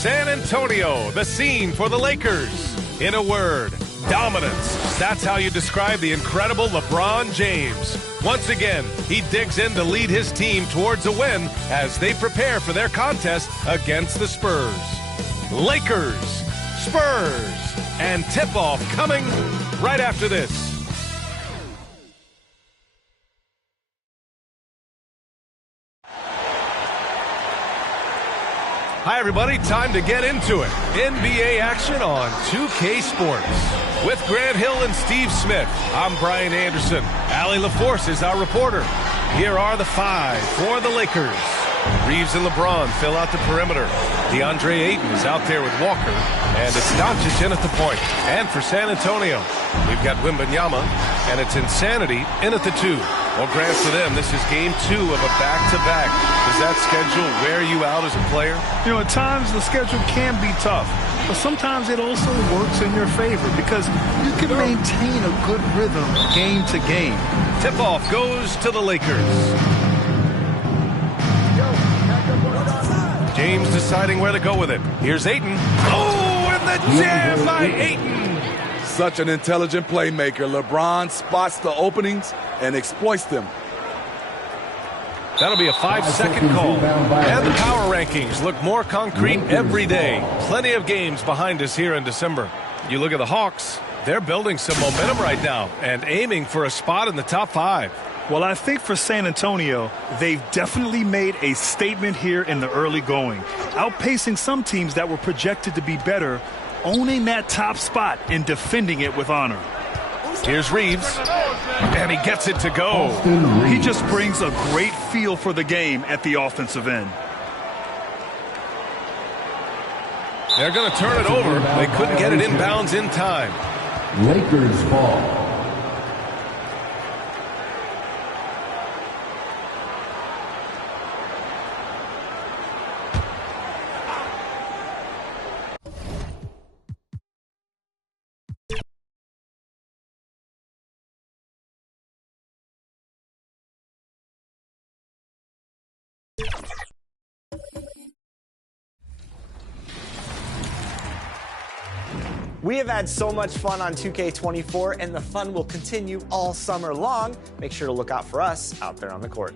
San Antonio, the scene for the Lakers. In a word, dominance. That's how you describe the incredible LeBron James. Once again, he digs in to lead his team towards a win as they prepare for their contest against the Spurs. Lakers, Spurs, and tip-off coming right after this. Hi, everybody. Time to get into it. NBA action on 2K Sports. With Grant Hill and Steve Smith, I'm Brian Anderson. Allie LaForce is our reporter. Here are the five for the Lakers. Reeves and LeBron fill out the perimeter. DeAndre Ayton is out there with Walker. And it's Doncic in at the point. And for San Antonio, we've got Wembanyama. And it's Insanity in at the 2. Well, Grant, for them, this is game 2 of a back-to-back. Does that schedule wear you out as a player? You know, at times the schedule can be tough, but sometimes it also works in your favor because you can maintain a good rhythm game to game. Tip-off goes to the Lakers. James deciding where to go with it. Here's Ayton. Oh, and the jam by Ayton. Such an intelligent playmaker. LeBron spots the openings and exploits them. That'll be a 5-second call. And the power rankings look more concrete every day. Plenty of games behind us here in December. You look at the Hawks, they're building some momentum right now and aiming for a spot in the top 5. Well, I think for San Antonio, they've definitely made a statement here in the early going, outpacing some teams that were projected to be better, owning that top spot and defending it with honor. Here's Reeves, and he gets it to go. He just brings a great feel for the game at the offensive end. They're going to turn it over. They couldn't get it inbounds in time. Lakers ball. We have had so much fun on 2K24, and the fun will continue all summer long. Make sure to look out for us out there on the court.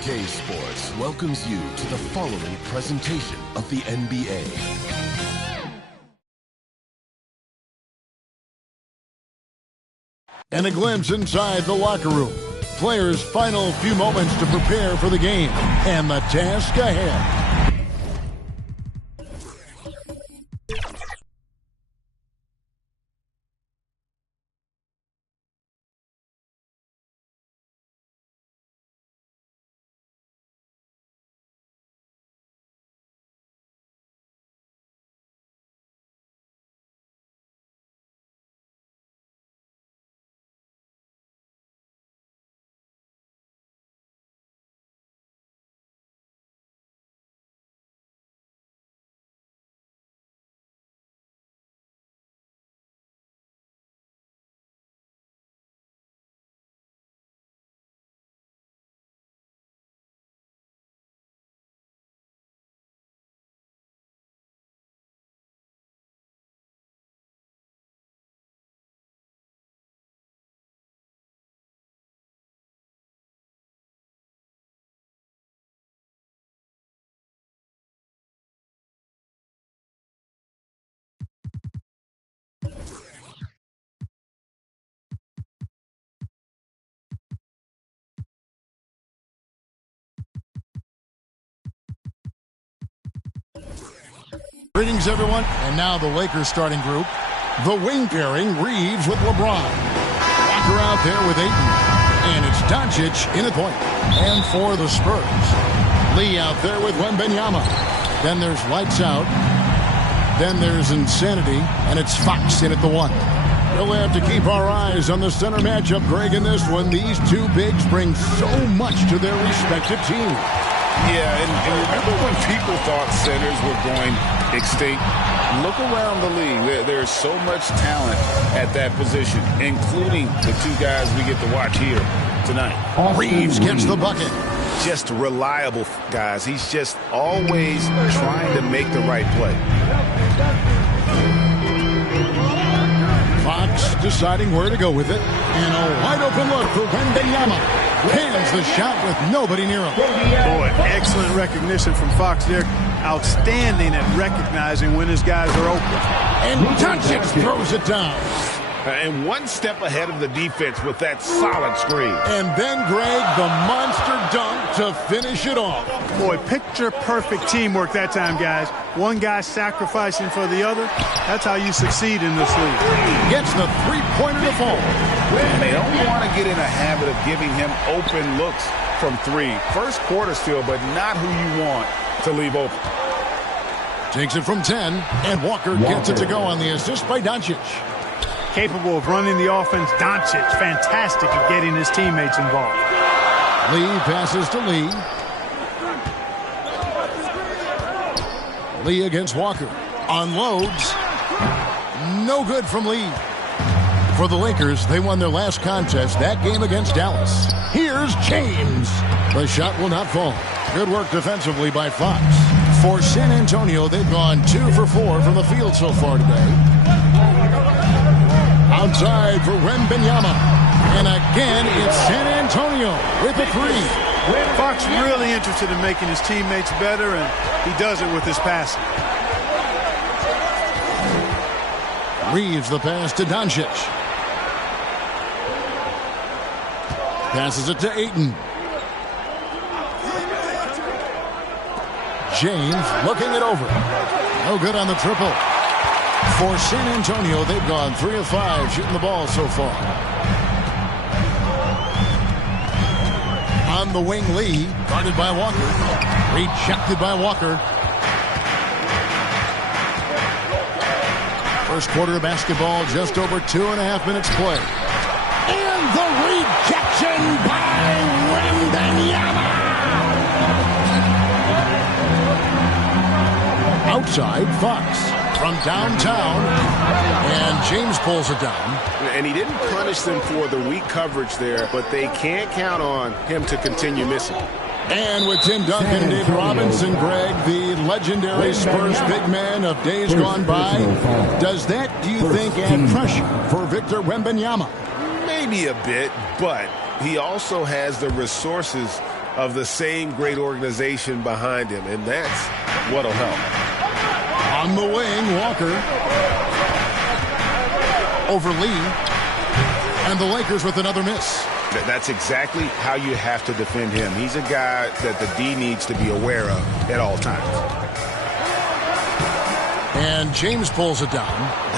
K Sports welcomes you to the following presentation of the NBA. And a glimpse inside the locker room. Players' final few moments to prepare for the game and the task ahead. Greetings, everyone. And now the Lakers starting group. The wing pairing, Reeves with LeBron. Walker out there with Ayton. And it's Doncic in at point. And for the Spurs, Lee out there with Wembanyama. Then there's Lights Out. Then there's Insanity. And it's Fox in at the 1. We'll have to keep our eyes on the center matchup, Greg, in this one. These two bigs bring so much to their respective teams. Yeah, and remember when people thought centers were going extinct? Look around the league. There's so much talent at that position, including the two guys we get to watch here tonight. Reeves gets the bucket. Just reliable, guys. He's just always trying to make the right play. Fox deciding where to go with it. And a wide-open look for Wembanyama. Hands the shot with nobody near him. Boy, excellent recognition from Fox there. Outstanding at recognizing when his guys are open. And Doncic throws it down. And one step ahead of the defense with that solid screen. And then, Greg, the monster dunk to finish it off. Boy, picture-perfect teamwork that time, guys. One guy sacrificing for the other. That's how you succeed in this league. Gets the three-pointer to fall. They don't want to get in a habit of giving him open looks from three. First quarter still, but not who you want to leave open. Takes it from 10, and Walker gets it to go on the assist by Doncic. Capable of running the offense. Doncic, fantastic at getting his teammates involved. Lee passes to Lee. Lee against Walker. Unloads. No good from Lee. For the Lakers, they won their last contest, that game against Dallas. Here's James. The shot will not fall. Good work defensively by Fox. For San Antonio, they've gone 2 for 4 from the field so far today. Outside for Wembanyama. And again, it's San Antonio with a 3. Fox really interested in making his teammates better, and he does it with his passing. Reeves the pass to Doncic. Passes it to Ayton. James looking it over. No good on the triple. For San Antonio, they've gone 3 of 5 shooting the ball so far. On the wing, Lee, guarded by Walker. Rejected by Walker. First quarter of basketball, just over 2.5 minutes play. And the rejection by Wembanyama. Outside, Fox from downtown, and James pulls it down. And he didn't punish them for the weak coverage there, but they can't count on him to continue missing. And with Tim Duncan and David Robinson, Greg, the legendary Spurs big man of days gone by, does that, do you think, add pressure for Victor Wembanyama? Maybe a bit, but he also has the resources of the same great organization behind him, and that's what'll help. On the wing, Walker. Over Lee. And the Lakers with another miss. That's exactly how you have to defend him. He's a guy that the D needs to be aware of at all times. And James pulls it down.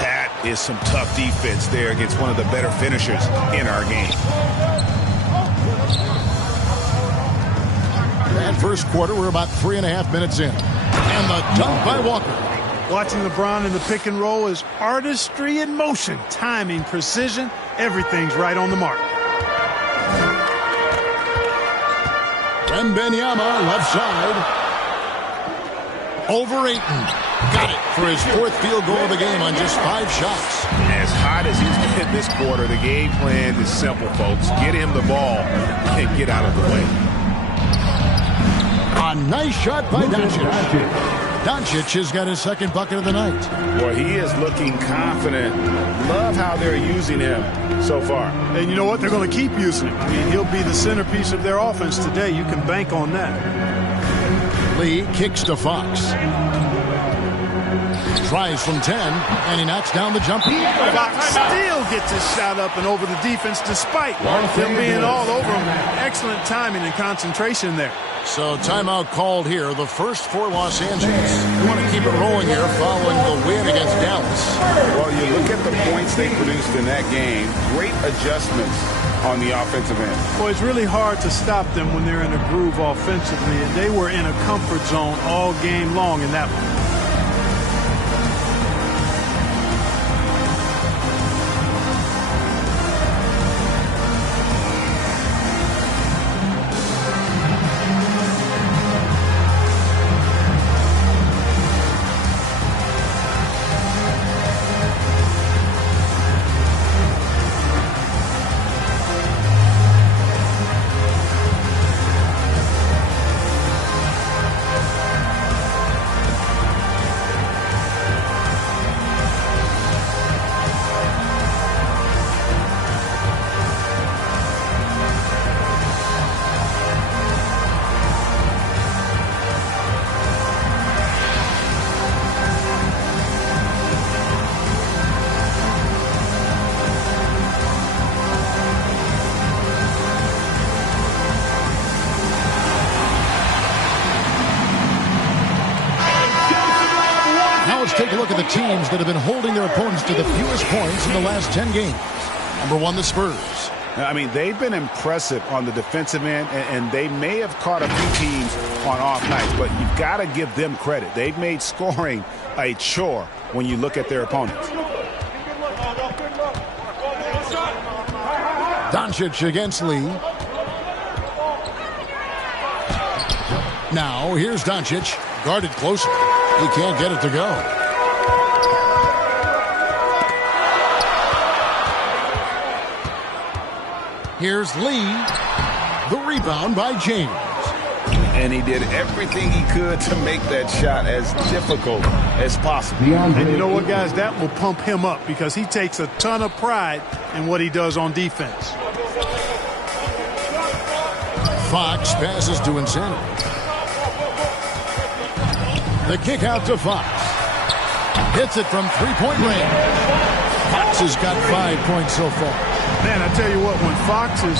That is some tough defense there against one of the better finishers in our game. And first quarter, we're about 3.5 minutes in. And the dunk by Walker. Watching LeBron in the pick and roll is artistry in motion. Timing, precision, everything's right on the mark. Wembanyama, left side. Over Ayton. Got it for his 4th field goal of the game on just 5 shots. As hot as he's been this quarter, the game plan is simple, folks. Get him the ball and get out of the way. A nice shot by Doncic. Doncic has got his 2nd bucket of the night. Boy, he is looking confident. Love how they're using him so far. And you know what? They're going to keep using him. I mean, he'll be the centerpiece of their offense today. You can bank on that. Lee kicks to Fox. Tries from 10, and he knocks down the jumper. Fox still gets his shot up and over the defense despite them being all over him. Excellent timing and concentration there. So timeout called here, the first for Los Angeles. We want to keep it rolling here following the win against Dallas. Well, you look at the points they produced in that game. Great adjustments on the offensive end. Well, it's really hard to stop them when they're in a groove offensively, and they were in a comfort zone all game long in that one. look at the teams that have been holding their opponents to the fewest points in the last 10 games. Number 1, the Spurs. I mean, they've been impressive on the defensive end, and they may have caught a few teams on off nights, but you've got to give them credit. They've made scoring a chore when you look at their opponents. Doncic against Lee. Now, here's Doncic, guarded closely. He can't get it to go. Here's Lee. The rebound by James. And he did everything he could to make that shot as difficult as possible. And you know what, guys? That will pump him up because he takes a ton of pride in what he does on defense. Fox passes to Insanity. The kick out to Fox. Hits it from three-point range. Fox has got 5 points so far. Man, I tell you what, when Fox is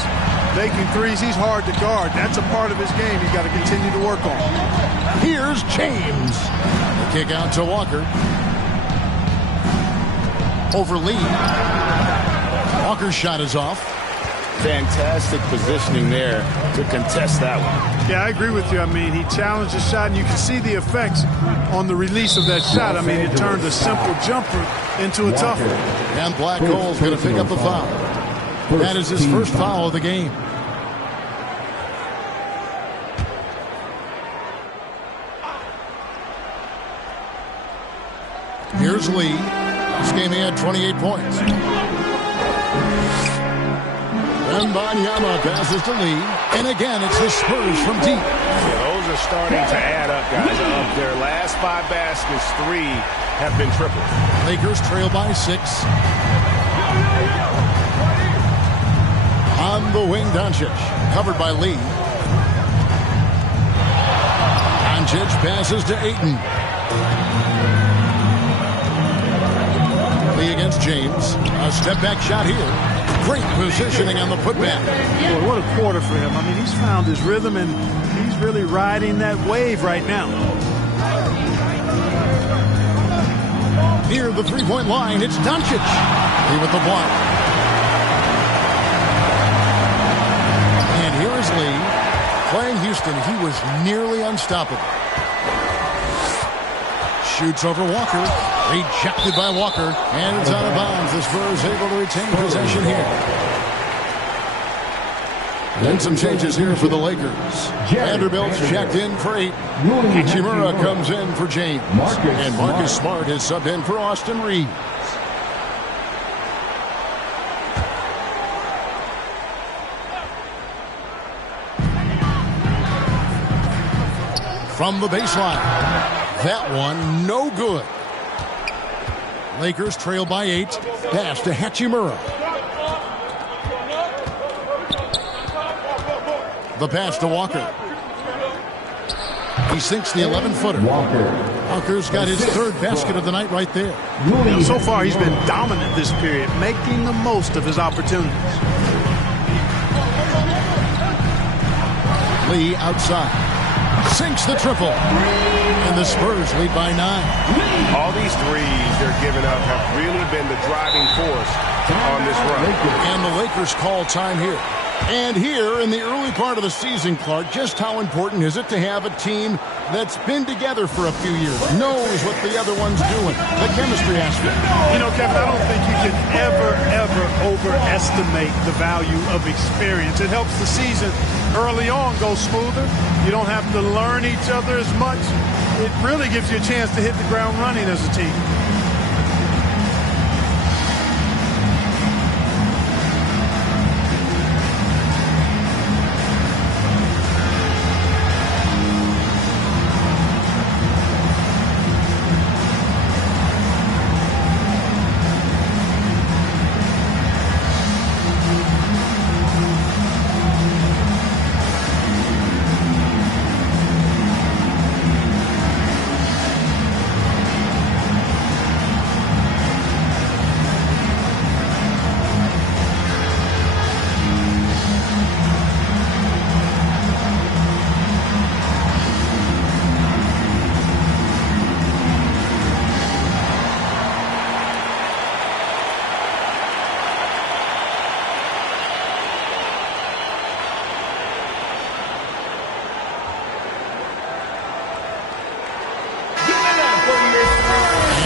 making threes, he's hard to guard. That's a part of his game he's got to continue to work on. Here's James. The kick out to Walker. Over Lee. Walker's shot is off. Fantastic positioning there to contest that one. Yeah, I agree with you. I mean, he challenged the shot, and you can see the effects on the release of that shot. I mean, it turned a simple jumper into a tough one. And Black Hole's going to pick up the foul. That is his first foul of the game. Here's Lee. This game he had 28 points. And Banyama passes to Lee. And again, it's the Spurs from deep. Yeah, those are starting to add up, guys. Of their last 5 baskets, 3 have been triples. Lakers trail by 6. On the wing, Doncic. Covered by Lee. Doncic passes to Ayton. Lee against James. A step-back shot here. Great positioning on the putback. Boy, what a quarter for him. I mean, he's found his rhythm, and he's really riding that wave right now. Near the three-point line, it's Doncic. Lee with the block. And here is Lee. Playing Houston, he was nearly unstoppable. Shoots over Walker. Rejected by Walker. And it's out of bounds. The Spurs able to retain possession here. Then some changes here for the Lakers. Vanderbilt's checked in for 8. Hachimura comes in for James. And Marcus Smart is subbed in for Austin Reeves. From the baseline. That one, no good. Lakers trail by 8. Pass to Hachimura. The pass to Walker. He sinks the 11-footer. Walker's got his 3rd basket of the night right there. Now, so far, he's been dominant this period, making the most of his opportunities. Lee outside. Sinks the triple. And the Spurs lead by 9. All these threes they're giving up have really been the driving force on this run. And the Lakers call time here. And here in the early part of the season, Clark, just how important is it to have a team that's been together for a few years, knows what the other one's doing, the chemistry aspect? You know, Kevin, I don't think you can ever overestimate the value of experience. It helps the season early on go smoother. You don't have to learn each other as much. It really gives you a chance to hit the ground running as a team.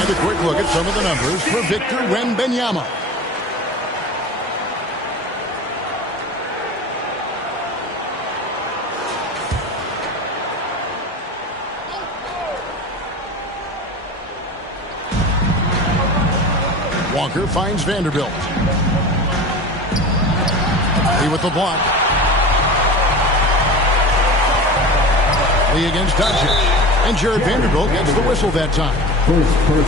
a quick look at some of the numbers for Victor Wembanyama. Walker finds Vanderbilt. Lee with the block. Lee against Doncic. And Jared Vanderbilt gets the whistle that time.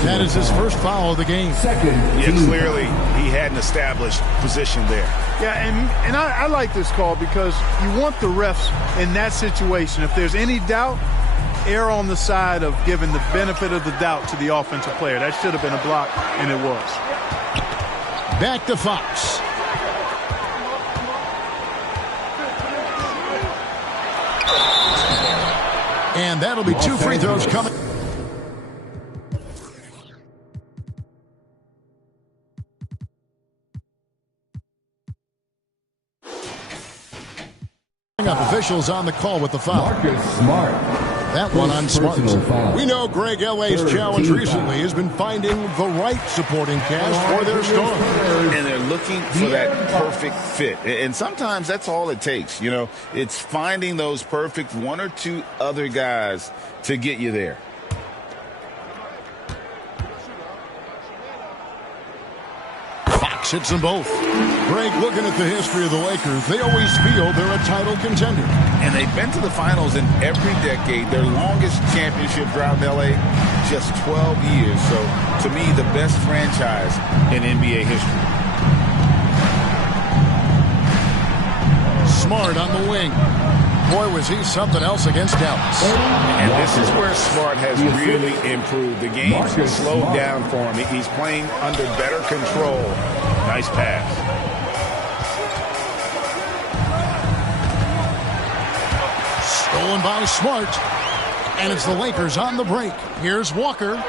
That is his first foul of the game. Clearly he had an established position there. Yeah, and I like this call because you want the refs in that situation. If there's any doubt, err on the side of giving the benefit of the doubt to the offensive player. That should have been a block, and it was. Back to Fox. And that'll be 2 free throws coming. Officials on the call with the foul. Marcus Smart. That one on Smart. Foul. We know Greg Elway's challenge recently has been finding the right supporting cast for their star. And they're looking for that perfect fit. And sometimes that's all it takes. You know, it's finding those perfect one or two other guys to get you there. Fox hits them both. Greg, looking at the history of the Lakers, they always feel they're a title contender. And they've been to the finals in every decade. Their longest championship drought in L.A., just 12 years. So, to me, the best franchise in NBA history. Smart on the wing. Boy, was he something else against Dallas. And this is where Smart has really improved. The game's slowed down for him. He's playing under better control. Nice pass. Stolen by Smart. And it's the Lakers on the break. Here's Walker.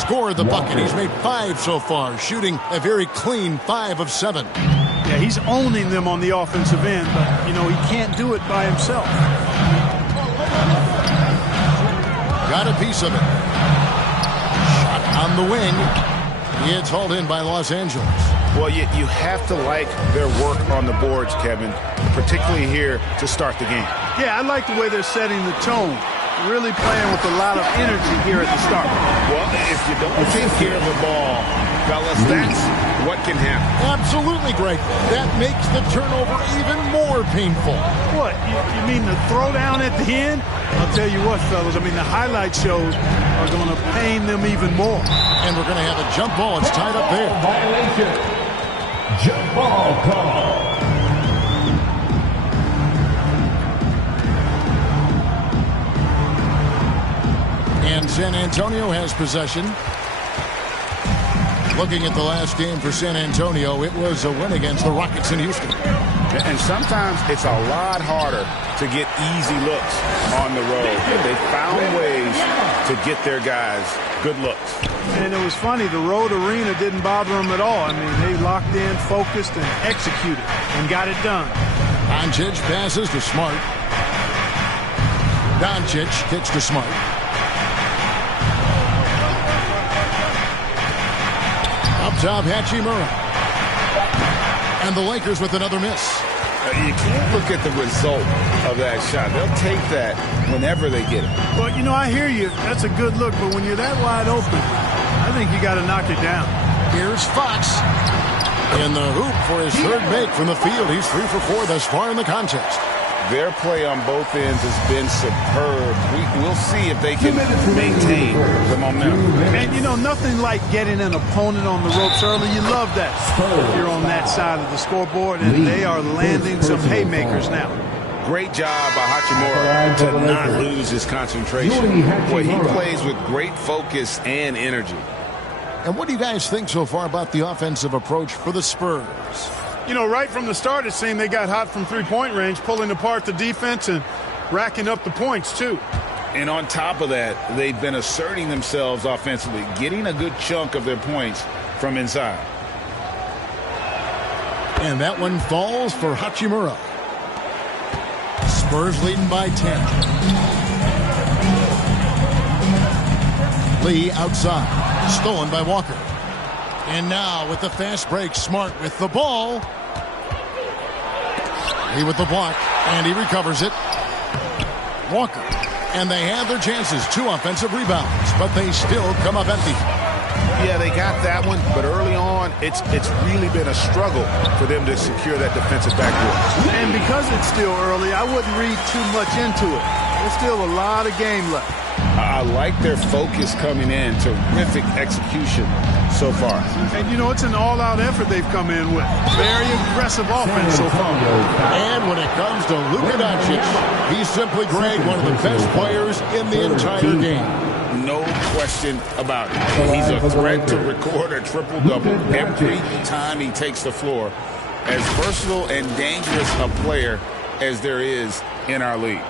Scored the bucket. He's made 5 so far, shooting a very clean 5 of 7. Yeah, he's owning them on the offensive end, but, you know, he can't do it by himself. Got a piece of it. Shot on the wing. It's hauled in by Los Angeles. Well, you have to like their work on the boards, Kevin, particularly here to start the game. Yeah, I like the way they're setting the tone. Really playing with a lot of energy here at the start. Well, if you don't take care of the ball, fellas, that's what can happen. Absolutely, Greg. That makes the turnover even more painful. What? You mean the throwdown at the end? I'll tell you what, fellas. I mean, the highlight shows are going to pain them even more. And we're going to have a jump ball. It's tied up there. Violation. Jump ball call. And San Antonio has possession. Looking at the last game for San Antonio, it was a win against the Rockets in Houston. And sometimes it's a lot harder to get easy looks on the road. But they found ways to get their guys good looks. And it was funny, the road arena didn't bother them at all. I mean, they locked in, focused, and executed, and got it done. Doncic passes to Smart. Doncic kicks to Smart. Up top, Hachimura. And the Lakers with another miss. You can't look at the result of that shot. They'll take that whenever they get it. Well, you know, I hear you. That's a good look, but when you're that wide open, I think you got to knock it down. Here's Fox. In the hoop for his third make from the field. He's 3 for 4 thus far in the contest. Their play on both ends has been superb. We'll see if they can maintain the momentum. And, you know, nothing like getting an opponent on the ropes early. You love that if you're on that side of the scoreboard, and they are landing some haymakers now. Great job by Hachimura to not lose his concentration. Boy, he plays with great focus and energy. And what do you guys think so far about the offensive approach for the Spurs? You know, right from the start, it seemed they got hot from three-point range, pulling apart the defense and racking up the points, too. And on top of that, they've been asserting themselves offensively, getting a good chunk of their points from inside. And that one falls for Hachimura. Spurs leading by 10. Lee outside. Stolen by Walker. And now with the fast break, Smart with the ball. He with the block, and he recovers it. Walker. And they have their chances. 2 offensive rebounds, but they still come up empty. Yeah, they got that one, but early on, it's really been a struggle for them to secure that defensive backboard. And because it's still early, I wouldn't read too much into it. There's still a lot of game left. I like their focus coming in. Terrific execution so far. And, you know, it's an all-out effort they've come in with. Very aggressive offense so far. And when it comes to Luka Doncic, he's simply great, one of the best players in the entire game. No question about it. He's a threat to record a triple-double every time he takes the floor. As versatile and dangerous a player as there is in our league.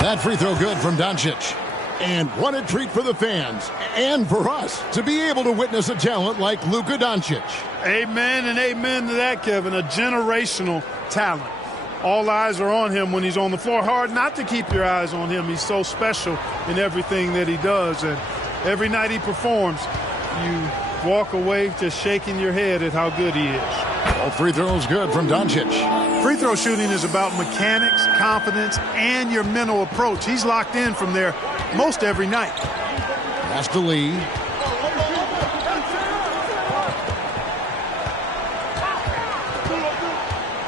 That free throw good from Doncic. And what a treat for the fans and for us to be able to witness a talent like Luka Doncic. Amen and amen to that, Kevin. A generational talent. All eyes are on him when he's on the floor. Hard not to keep your eyes on him. He's so special in everything that he does. And every night he performs, you walk away just shaking your head at how good he is. All free throws good from Doncic. Free throw shooting is about mechanics, confidence, and your mental approach. He's locked in from there most every night. Pass to Lee.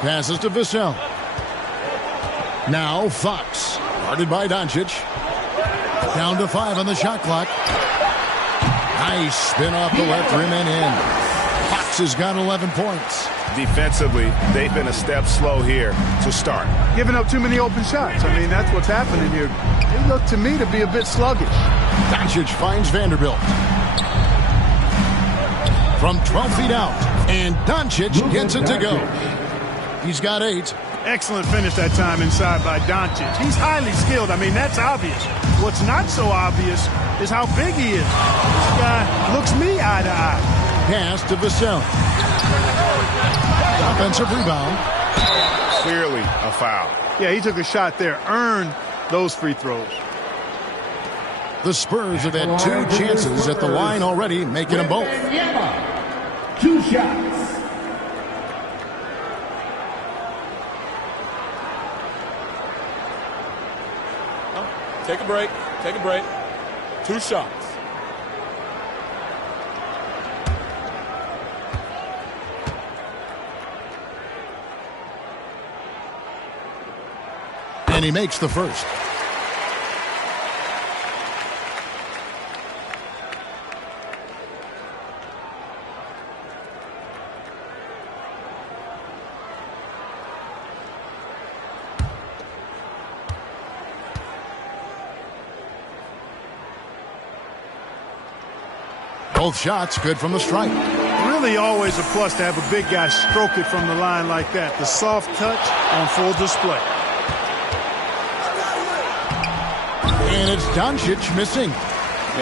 Passes to Vassell. Now Fox. Guarded by Doncic. Down to 5 on the shot clock. Nice spin off the left rim and in. Fox has got 11 points. Defensively, they've been a step slow here to start. Giving up too many open shots. I mean, that's what's happening here. They look to me to be a bit sluggish. Doncic finds Vanderbilt. From 12 feet out. And Doncic gets it to go. He's got 8. Excellent finish that time inside by Doncic. He's highly skilled. I mean, that's obvious. What's not so obvious is how big he is. This guy looks me eye to eye. Pass to Vassell. Offensive rebound. Clearly a foul. Yeah, he took a shot there. Earned those free throws. The Spurs have had 2 chances at the line already, making them both. 2 shots. Take a break. Take a break. 2 shots. And he makes the first. Both shots good from the stripe. Really always a plus to have a big guy stroke it from the line like that. The soft touch on full display. And it's Doncic missing.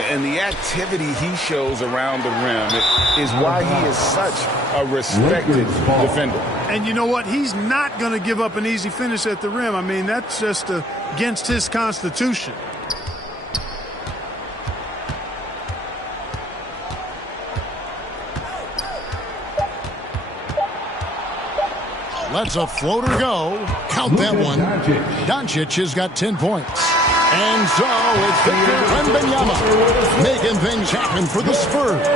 And the activity he shows around the rim is why he is such a respected defender. And you know what? He's not going to give up an easy finish at the rim. I mean, that's just against his constitution. Lets a floater go. Count that one. Doncic has got 10 points. And so it's Victor Wembanyama making things happen for the Spurs.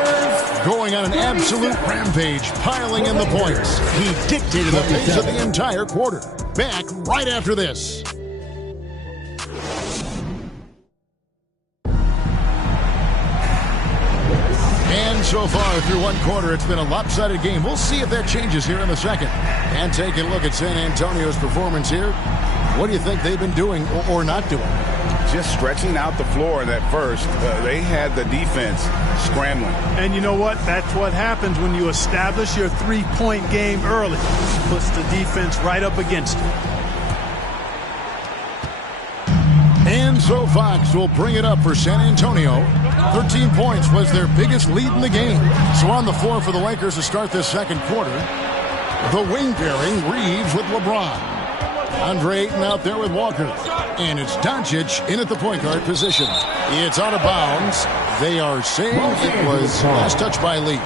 Going on an absolute rampage, piling in the points. He dictated the pace of the entire quarter. Back right after this. And so far through one quarter, it's been a lopsided game. We'll see if that changes here in the second. And taking a look at San Antonio's performance here. What do you think they've been doing or not doing? Just stretching out the floor in that first. They had the defense scrambling. And you know what? That's what happens when you establish your three-point game early. Puts the defense right up against it. And so Fox will bring it up for San Antonio. 13 points was their biggest lead in the game. So on the floor for the Lakers to start this second quarter, the wing pairing, Reeves with LeBron. Andre Ayton out there with Walker. And it's Doncic in at the point guard position. It's out of bounds. They are saying it was last touch by Lee.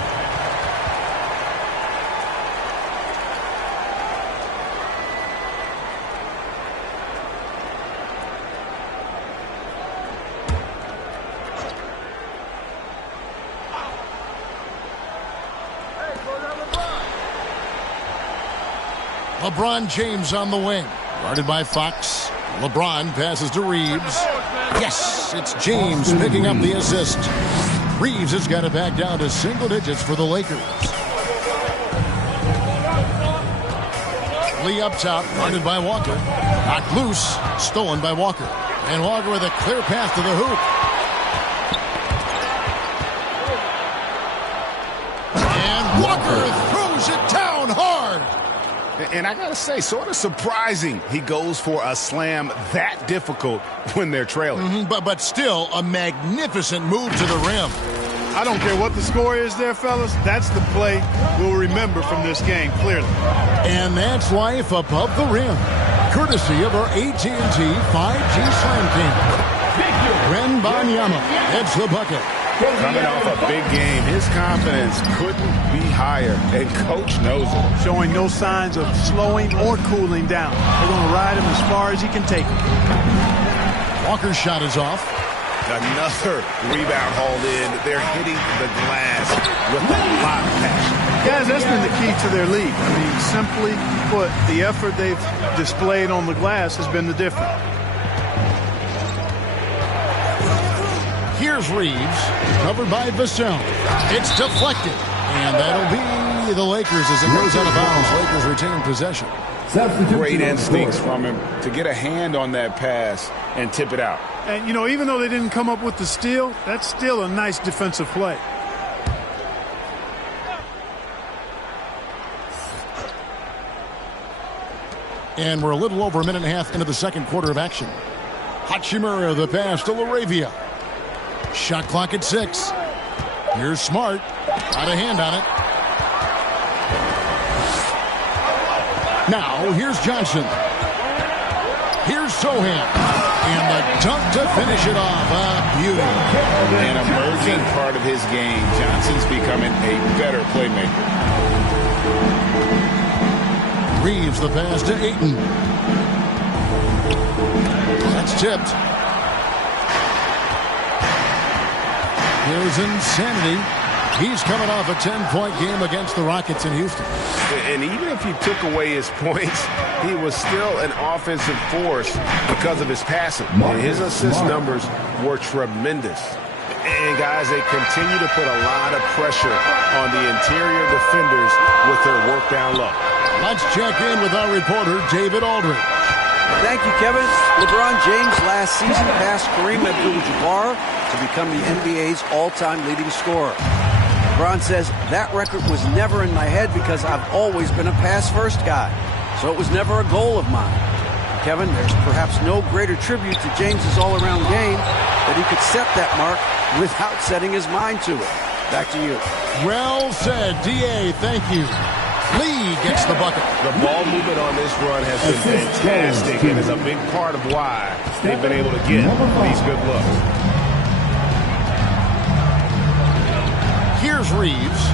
LeBron James on the wing. Guarded by Fox. LeBron passes to Reeves. Yes, it's James picking up the assist. Reeves has got it back down to single digits for the Lakers. Lee up top, guarded by Walker. Knocked loose, stolen by Walker. And Walker with a clear path to the hoop. And Walker throws it down hard. And I got to say, sort of surprising he goes for a slam that difficult when they're trailing. But still a magnificent move to the rim. I don't care what the score is there, fellas. That's the play we'll remember from this game, clearly. And that's life above the rim. Courtesy of our AT&T 5G Slam King. Ren Banyama hits the bucket. Coming off a big game, his confidence couldn't be higher, and Coach knows it. Showing no signs of slowing or cooling down. They're going to ride him as far as he can take him. Walker's shot is off. Another rebound hauled in. They're hitting the glass with a lot of passion. Guys, that's been the key to their lead. I mean, simply put, the effort they've displayed on the glass has been the difference. Here's Reeves, covered by Vassell. It's deflected, and that'll be the Lakers as it goes out of bounds. Lakers retain possession. Great instincts from him to get a hand on that pass and tip it out. And, you know, even though they didn't come up with the steal, that's still a nice defensive play. And we're a little over a minute and a half into the second quarter of action. Hachimura, the pass to LaRavia. Shot clock at 6. Here's Smart. Got a hand on it. Now, here's Johnson. Here's Sohan. And the dunk to finish it off. A beauty. An emerging part of his game. Johnson's becoming a better playmaker. Reeves the pass to Ayton. That's tipped. Here's Insanity. He's coming off a 10-point game against the Rockets in Houston. And even if you took away his points, he was still an offensive force because of his passing. And his assist numbers were tremendous. And, guys, they continue to put a lot of pressure on the interior defenders with their work down low. Let's check in with our reporter, David Aldridge. Thank you, Kevin. LeBron James last season passed Kareem Abdul-Jabbar to become the NBA's all-time leading scorer. LeBron says that record was never in my head because I've always been a pass-first guy, so it was never a goal of mine. Kevin, there's perhaps no greater tribute to James's all-around game that he could set that mark without setting his mind to it. Back to you. Well said, D.A. Thank you. Lee gets the bucket. The ball movement on this run has been fantastic and is a big part of why they've been able to get these good looks. Here's Reeves.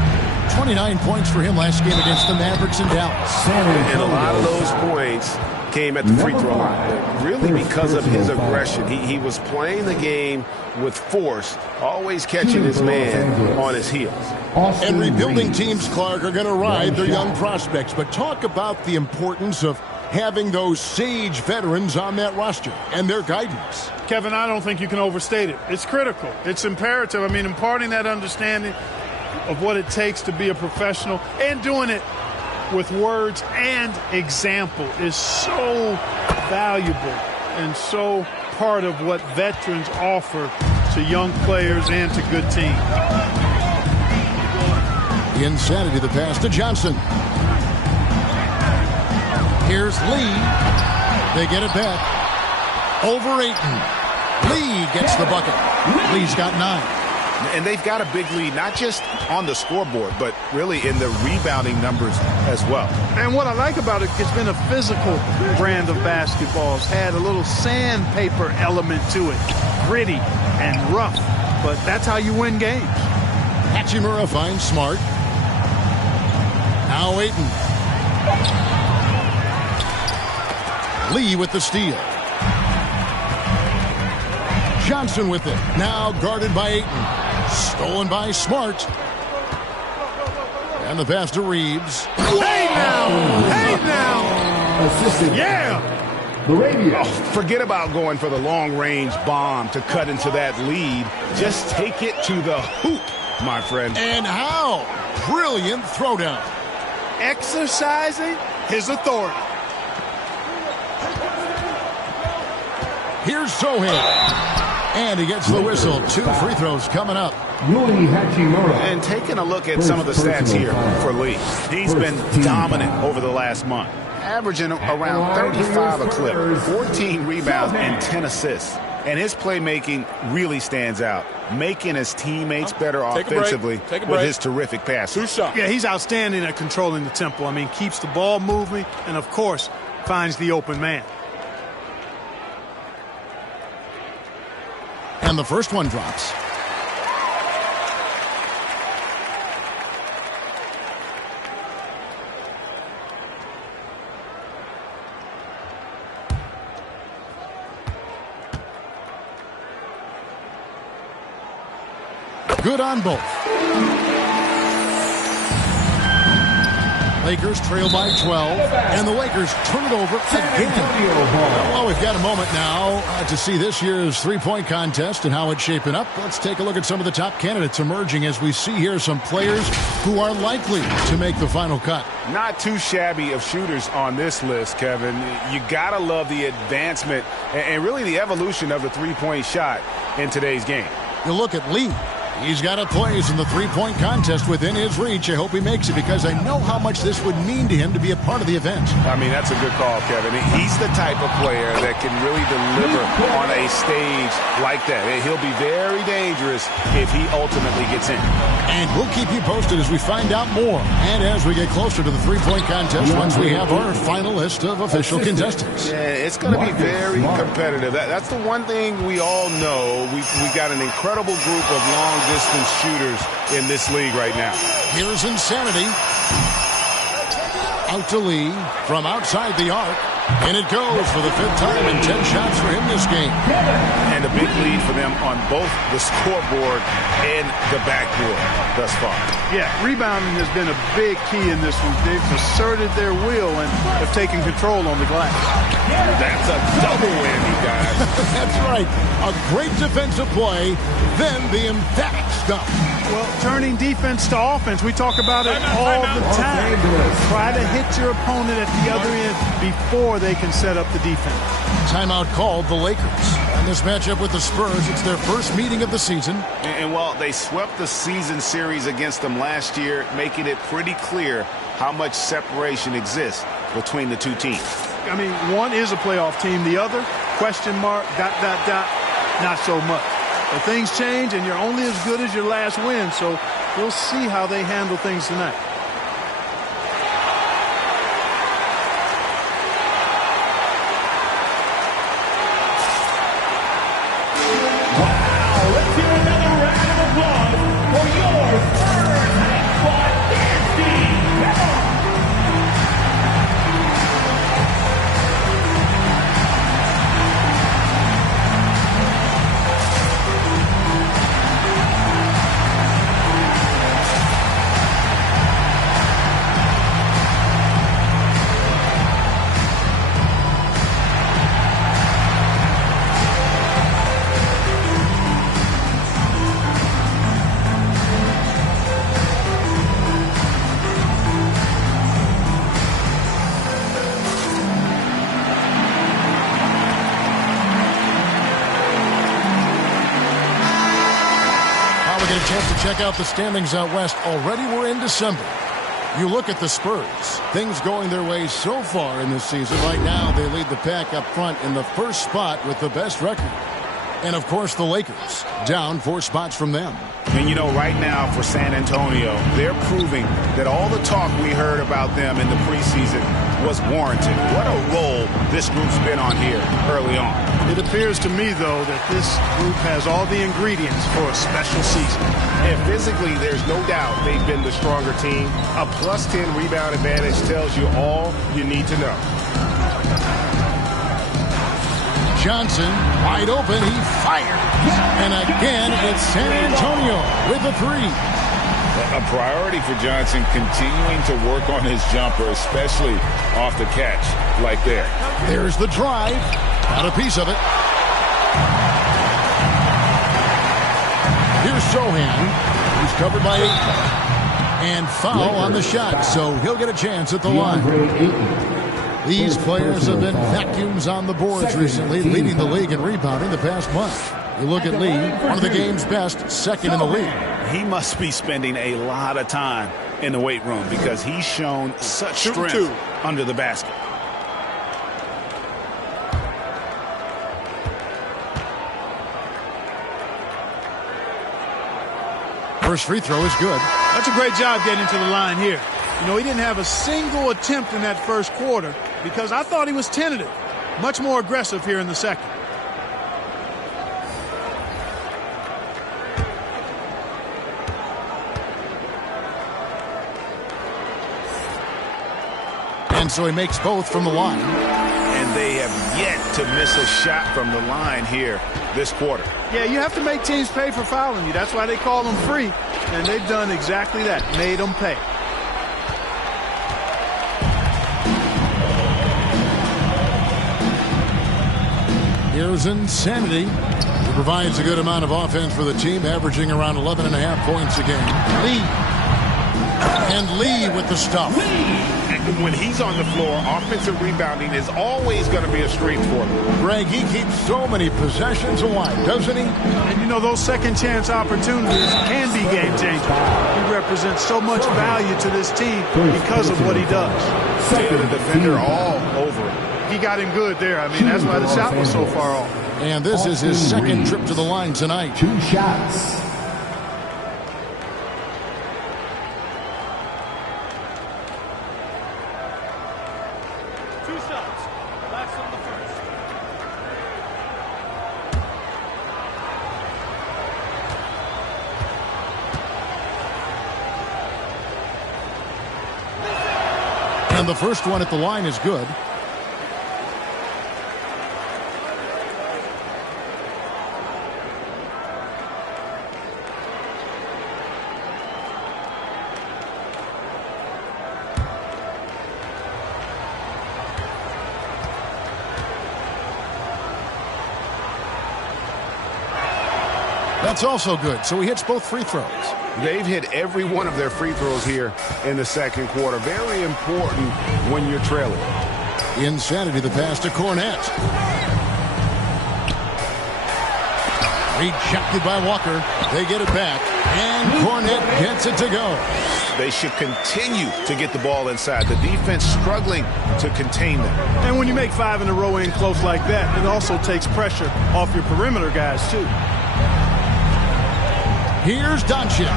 29 points for him last game against the Mavericks in Dallas. And a lot of those points came at the free throw line, really because of his aggression. He was playing the game with force, always catching his man on his heels. And rebuilding teams, Clark, are going to ride their young prospects. But talk about the importance of having those sage veterans on that roster and their guidance. Kevin, I don't think you can overstate it. It's critical. It's imperative. I mean, imparting that understanding of what it takes to be a professional and doing it with words and example is so valuable and so part of what veterans offer to young players and to good teams. Insanity, the pass to Johnson. Here's Lee. They get it back. Over Ayton. Lee gets the bucket. Lee's got 9. And they've got a big lead, not just on the scoreboard, but really in the rebounding numbers as well. And what I like about it, it's been a physical brand of basketball. It's had a little sandpaper element to it. Gritty and rough, but that's how you win games. Hachimura finds Smart. Now Ayton. Lee with the steal. Johnson with it. Now guarded by Ayton. Stolen by Smart. And the pass to Reeves. Hey now! Hey now! Assistant. Yeah! Arabia. Forget about going for the long-range bomb to cut into that lead. Just take it to the hoop, my friend. And how? Brilliant throwdown. Exercising his authority. Here's Sohail. And he gets the whistle. 2 free throws coming up. Rui Hachimura. And taking a look at some of the stats here for Lee. He's been dominant over the last month, averaging around 35 a clip, 14 rebounds, and 10 assists. And his playmaking really stands out, making his teammates better offensively with his terrific passes. Yeah, he's outstanding at controlling the tempo. I mean, keeps the ball moving and, of course, finds the open man. And the first one drops. Good on both. Lakers trail by 12, and the Lakers turn it over again. Well, we've got a moment now to see this year's three-point contest and how it's shaping up. Let's take a look at some of the top candidates emerging as we see here some players who are likely to make the final cut. Not too shabby of shooters on this list, Kevin. You got to love the advancement and really the evolution of the three-point shot in today's game. You look at Lee. He's got a place in the three-point contest within his reach. I hope he makes it because I know how much this would mean to him to be a part of the event. I mean, that's a good call, Kevin. He's the type of player that can really deliver on a stage like that. He'll be very dangerous if he ultimately gets in. And we'll keep you posted as we find out more and as we get closer to the three-point contest once we have our final list of official contestants. Yeah, it's going to be very competitive. That's the one thing we all know. We got an incredible group of long-distance shooters in this league right now. Here's Insanity. Out to Lee from outside the arc. And it goes for the 5th time in 10 shots for him this game. And a big lead for them on both the scoreboard and the backboard thus far. Yeah, rebounding has been a big key in this one. They've asserted their will and have taken control on the glass. That's a double whammy, guys. That's right. A great defensive play, then the emphatic stuff. Well, turning defense to offense, we talk about it all the time. Try to hit your opponent at the other end before they can set up the defense. Timeout called the Lakers. And this matchup with the Spurs, it's their first meeting of the season. And while they swept the season series against them last year, making it pretty clear how much separation exists between the two teams. I mean, one is a playoff team. The other, question mark, ... not so much. But things change, and you're only as good as your last win, so we'll see how they handle things tonight. Wow, let's hear another round of applause for your Spurs Hotspot dance team. Come on. Get a chance to check out the standings out west. Already we're in December. You look at the Spurs. Things going their way so far in this season. Right now, they lead the pack up front in the first spot with the best record. And, of course, the Lakers, down 4 spots from them. And, you know, right now for San Antonio, they're proving that all the talk we heard about them in the preseason was warranted. What a role this group's been on here early on. It appears to me, though, that this group has all the ingredients for a special season. And physically, there's no doubt they've been the stronger team. A plus 10 rebound advantage tells you all you need to know. Johnson, wide open, he fired. And again, it's San Antonio with a 3. A priority for Johnson, continuing to work on his jumper, especially off the catch like there. There's the drive. Got a piece of it. Here's Sohan. He's covered by 8. And foul on the shot, so he'll get a chance at the line. These players have been vacuums on the boards recently, leading the league in rebounding the past month. You look at Lee, one of the game's best, second in the league. He must be spending a lot of time in the weight room because he's shown such strength under the basket. First free throw is good. That's a great job getting to the line here. You know, he didn't have a single attempt in that first quarter because I thought he was tentative. Much more aggressive here in the second. And so he makes both from the line. And they have yet to miss a shot from the line here this quarter. Yeah, you have to make teams pay for fouling you. That's why they call them free. And they've done exactly that, made them pay. Here's Insanity. He provides a good amount of offense for the team, averaging around 11.5 points a game. Lee. And Lee with the stuff. And when he's on the floor, offensive rebounding is always going to be a strength for him. Greg, he keeps so many possessions alive, doesn't he? And you know, those second chance opportunities can be game changers. He represents so much value to this team because of what he does. The defender all over him. He got him good there. I mean, that's why the shot was so far off. And this is his second trip to the line tonight. 2 shots. And the first one at the line is good. That's also good. So he hits both free throws. They've hit every one of their free throws here in the second quarter. Very important when you're trailing. Insanity, the pass to Cornette. Rejected by Walker. They get it back. And Cornette gets it to go. They should continue to get the ball inside. The defense struggling to contain them. And when you make 5 in a row in close like that, it also takes pressure off your perimeter guys, too. Here's Doncic.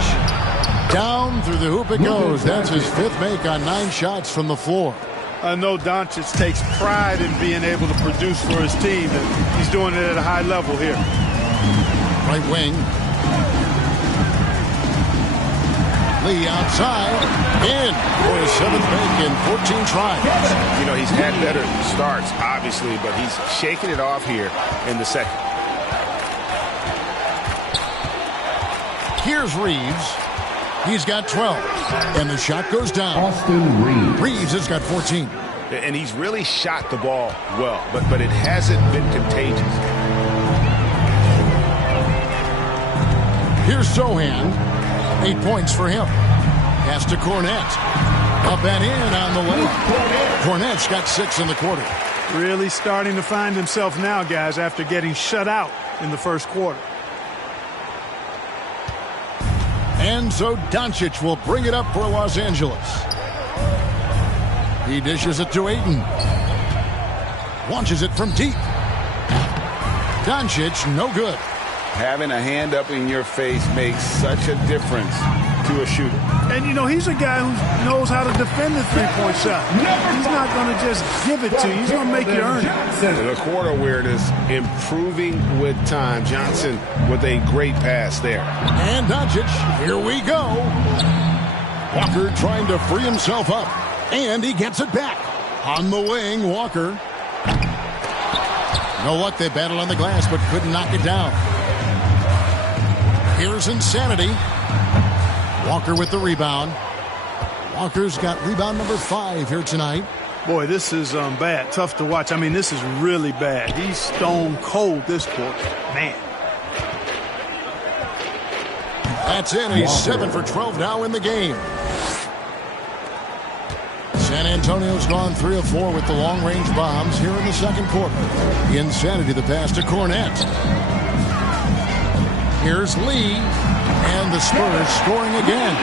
Down through the hoop it goes. That's his 5th make on 9 shots from the floor. I know Doncic takes pride in being able to produce for his team, and he's doing it at a high level here. Right wing. Lee outside. In for his 7th make in 14 tries. You know, he's had better starts, obviously, but he's shaking it off here in the second. Here's Reeves. He's got 12. And the shot goes down. Austin Reeves. Reeves has got 14. And he's really shot the ball well, but it hasn't been contagious. Here's Sohan. 8 points for him. Pass to Cornette. Up and in on the layup. Cornette's got 6 in the quarter. Really starting to find himself now, guys, after getting shut out in the first quarter. And so Doncic will bring it up for Los Angeles. He dishes it to Ayton. Launches it from deep. Doncic, no good. Having a hand up in your face makes such a difference to a shooter. And, you know, he's a guy who knows how to defend the three-point shot. He's not going to just give it to you. He's going to make you earn it. The court awareness improving with time. Johnson with a great pass there. And Doncic, here we go. Walker trying to free himself up. And he gets it back. On the wing, Walker. No luck, they battled on the glass, but couldn't knock it down. Here's Insanity. Walker with the rebound. Walker's got rebound number 5 here tonight. Boy, this is bad. Tough to watch. I mean, this is really bad. He's stone cold this quarter. Man. That's in. He's 7 for 12 now in the game. San Antonio's gone 3 of 4 with the long-range bombs here in the second quarter. Insanity, the pass to Cornette. Here's Lee. And the Spurs scoring again.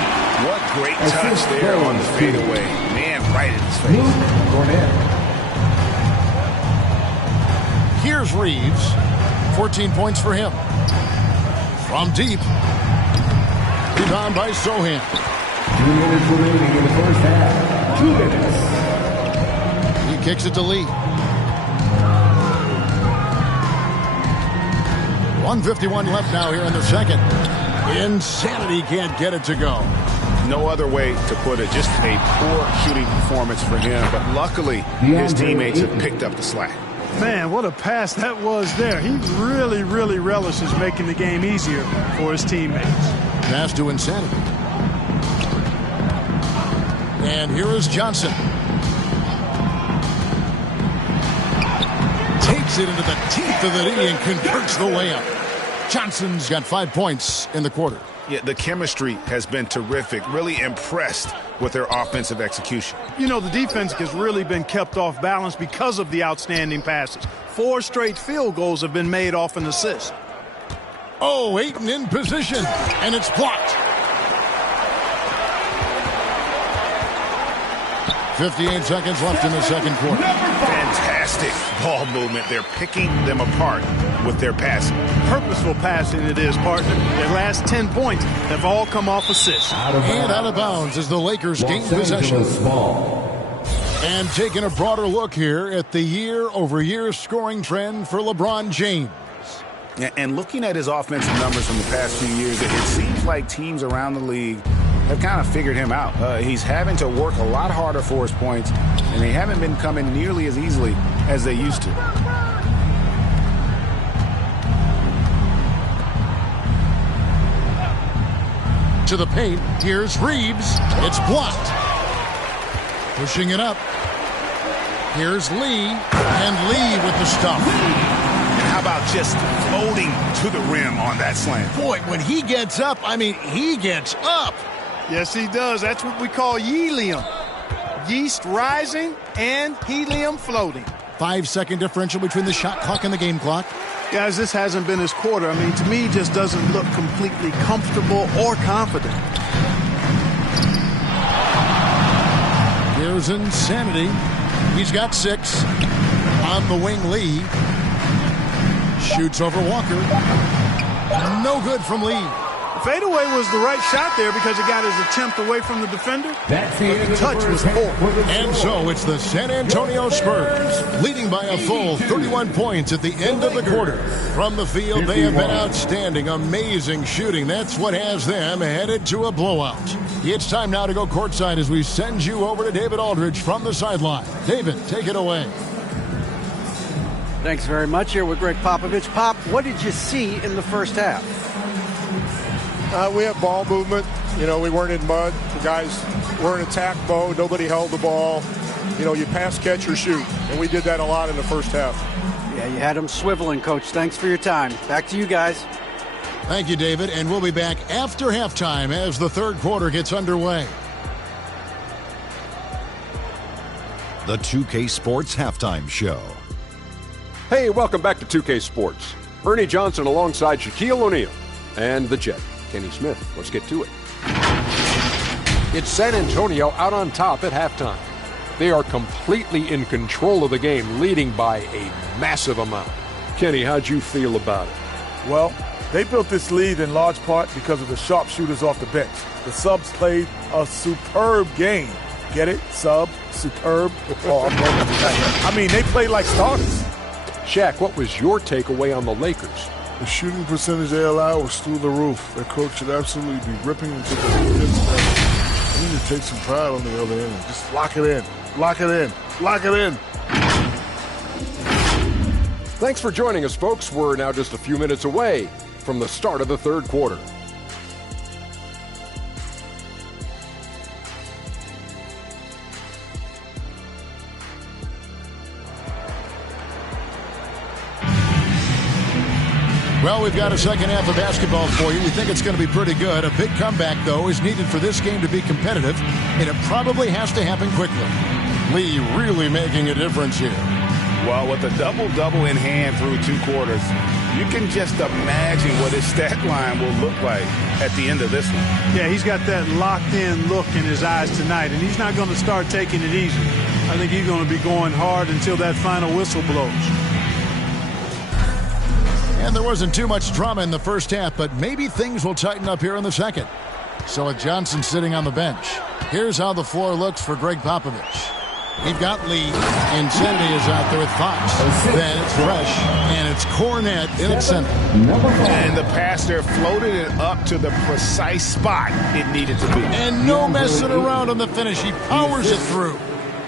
What great touch there on the fadeaway. Man, right in his face. Here's Reeves. 14 points for him. From deep. Rebound by Sohan. 2 minutes remaining in the first half. 2 minutes. He kicks it to Lee. 1:51 left now here in the second. Insanity can't get it to go. No other way to put it. Just a poor shooting performance for him. But luckily, his teammates have picked up the slack. Man, what a pass that was there. He really, really relishes making the game easier for his teammates. Pass to Insanity. And here is Johnson. Takes it into the teeth of the D and converts the layup. Johnson's got 5 points in the quarter. Yeah, the chemistry has been terrific. Really impressed with their offensive execution. You know, the defense has really been kept off balance because of the outstanding passes. 4 straight field goals have been made off an assist. Oh, Ayton in position, and it's blocked. 58 seconds left in the second quarter. Fantastic ball movement. They're picking them apart with their passing. Purposeful passing it is, partner. Their last 10 points have all come off assists. And out of bounds as the Lakers gain possession. And taking a broader look here at the year-over-year scoring trend for LeBron James. And looking at his offensive numbers from the past few years, it seems like teams around the league have kind of figured him out. He's having to work a lot harder for his points, and they haven't been coming nearly as easily as they used to. To the paint, here's Reeves. It's blocked. Pushing it up. Here's Lee, and Lee with the stuff. And how about just floating to the rim on that slam? Boy, when he gets up, I mean, he gets up. Yes, he does. That's what we call helium. Yeast rising and helium floating. 5-second differential between the shot clock and the game clock. Guys, this hasn't been his quarter. I mean, to me, he just doesn't look completely comfortable or confident. Here's Insanity. He's got 6. On the wing, Lee. Shoots over Walker. No good from Lee. Fadeaway was the right shot there because it got his attempt away from the defender. That's the touch was poor. And so it's the San Antonio Spurs leading by a full 31 points at the end of the quarter. From the field, they have been outstanding, amazing shooting. That's what has them headed to a blowout. It's time now to go courtside as we send you over to David Aldridge from the sideline. David, take it away. Thanks very much. Here with Greg Popovich. Pop, what did you see in the first half? We had ball movement. You know, we weren't in mud. The guys were in attack mode. Nobody held the ball. You know, you pass, catch, or shoot. And we did that a lot in the first half. Yeah, you had them swiveling, Coach. Thanks for your time. Back to you guys. Thank you, David. And we'll be back after halftime as the third quarter gets underway. The 2K Sports Halftime Show. Hey, welcome back to 2K Sports. Ernie Johnson alongside Shaquille O'Neal and the Jet, Kenny Smith. Let's get to it. It's San Antonio out on top at halftime. They are completely in control of the game, leading by a massive amount. Kenny, how'd you feel about it? Well, they built this lead in large part because of the sharpshooters off the bench. The subs played a superb game. Get it? Sub, superb. Oh, I'm going tonight. I mean, they played like starters. Shaq, what was your takeaway on the Lakers? The shooting percentage they allowed was through the roof. Their coach should absolutely be ripping into the defense. They need to take some pride on the other end. Just lock it in. Lock it in. Lock it in. Thanks for joining us, folks. We're now just a few minutes away from the start of the third quarter. Well, we've got a second half of basketball for you. We think it's going to be pretty good. A big comeback, though, is needed for this game to be competitive, and it probably has to happen quickly. Lee really making a difference here. Well, with a double-double in hand through 2 quarters, you can just imagine what his stat line will look like at the end of this one. Yeah, he's got that locked-in look in his eyes tonight, and he's not going to start taking it easy. I think he's going to be going hard until that final whistle blows. And there wasn't too much drama in the first half, but maybe things will tighten up here in the second. So with Johnson sitting on the bench, here's how the floor looks for Greg Popovich. We've got Lee, and Kennedy is out there with Fox. Then it's Fresh, and it's Cornette in its center. And the pass there floated it up to the precise spot it needed to be. And no messing around on the finish. He powers it through.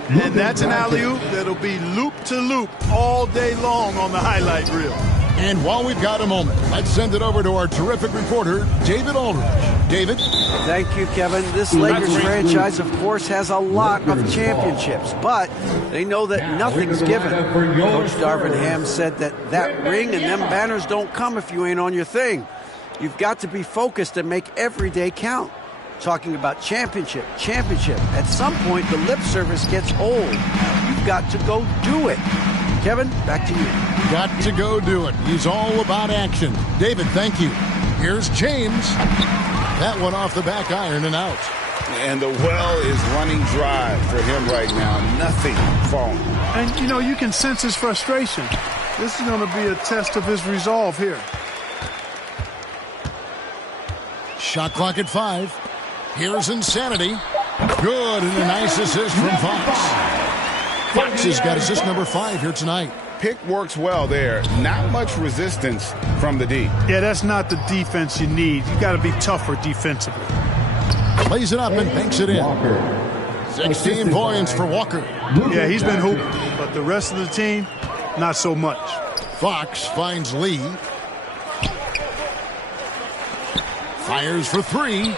And that's an alley-oop that'll be loop-to-loop all day long on the highlight reel. And while we've got a moment, let's send it over to our terrific reporter, David Aldridge. David? Thank you, Kevin. This Lakers franchise, of course, has a lot of championships, but they know that nothing's given. Coach Darvin Ham said that ring and them banners don't come if you ain't on your thing. You've got to be focused and make every day count. Talking about championship. At some point, the lip service gets old. You've got to go do it. Kevin, back to you. Got to go do it. He's all about action. David, thank you. Here's James. That one off the back iron and out. And the well is running dry for him right now. Nothing falling. And, you know, you can sense his frustration. This is going to be a test of his resolve here. Shot clock at 5. Here's Insanity. Good, and a nice assist from Fox. Fox has got assist number 5 here tonight. Pick works well there. Not much resistance from the D. Yeah, that's not the defense you need. You got to be tougher defensively. Plays it up and banks it in. 16 points for Walker. Yeah, he's been hooping, but the rest of the team, not so much. Fox finds Lee. Fires for 3.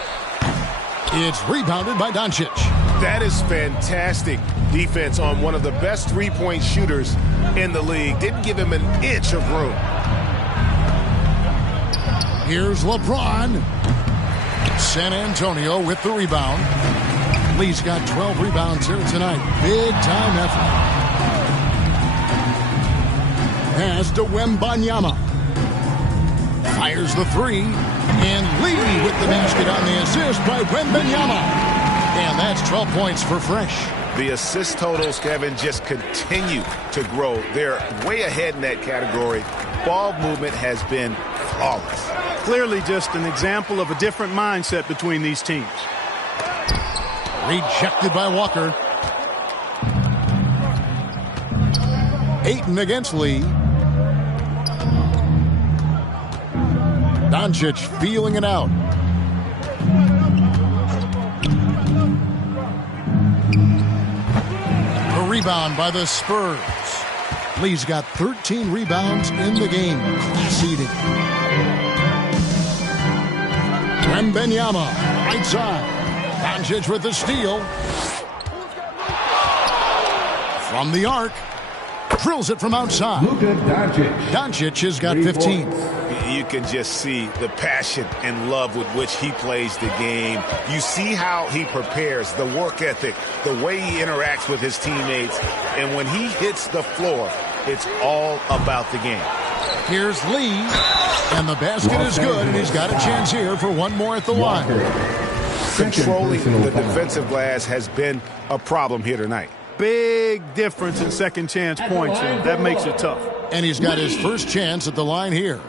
It's rebounded by Doncic. That is fantastic defense on one of the best three-point shooters in the league. Didn't give him an inch of room. Here's LeBron. San Antonio with the rebound. Lee's got 12 rebounds here tonight. Big time effort. Pass to Wembanyama. Fires the 3. And Lee with the basket on the assist by Wembanyama. And that's 12 points for Fresh. The assist totals, Kevin, just continue to grow. They're way ahead in that category. Ball movement has been flawless. Clearly just an example of a different mindset between these teams. Rejected by Walker. Ayton against Lee. Doncic feeling it out. A rebound by the Spurs. Lee's got 13 rebounds in the game. Class eating. Wembanyama, right side. Doncic with the steal. From the arc. Drills it from outside. Doncic has got 15. You can just see the passion and love with which he plays the game. You see how he prepares, the work ethic, the way he interacts with his teammates. And when he hits the floor, it's all about the game. Here's Lee, and the basket is good, and he's got a chance here for one more at the line. Controlling the defensive glass has been a problem here tonight. Big difference in second chance points, and that makes it tough. And he's got his first chance at the line here.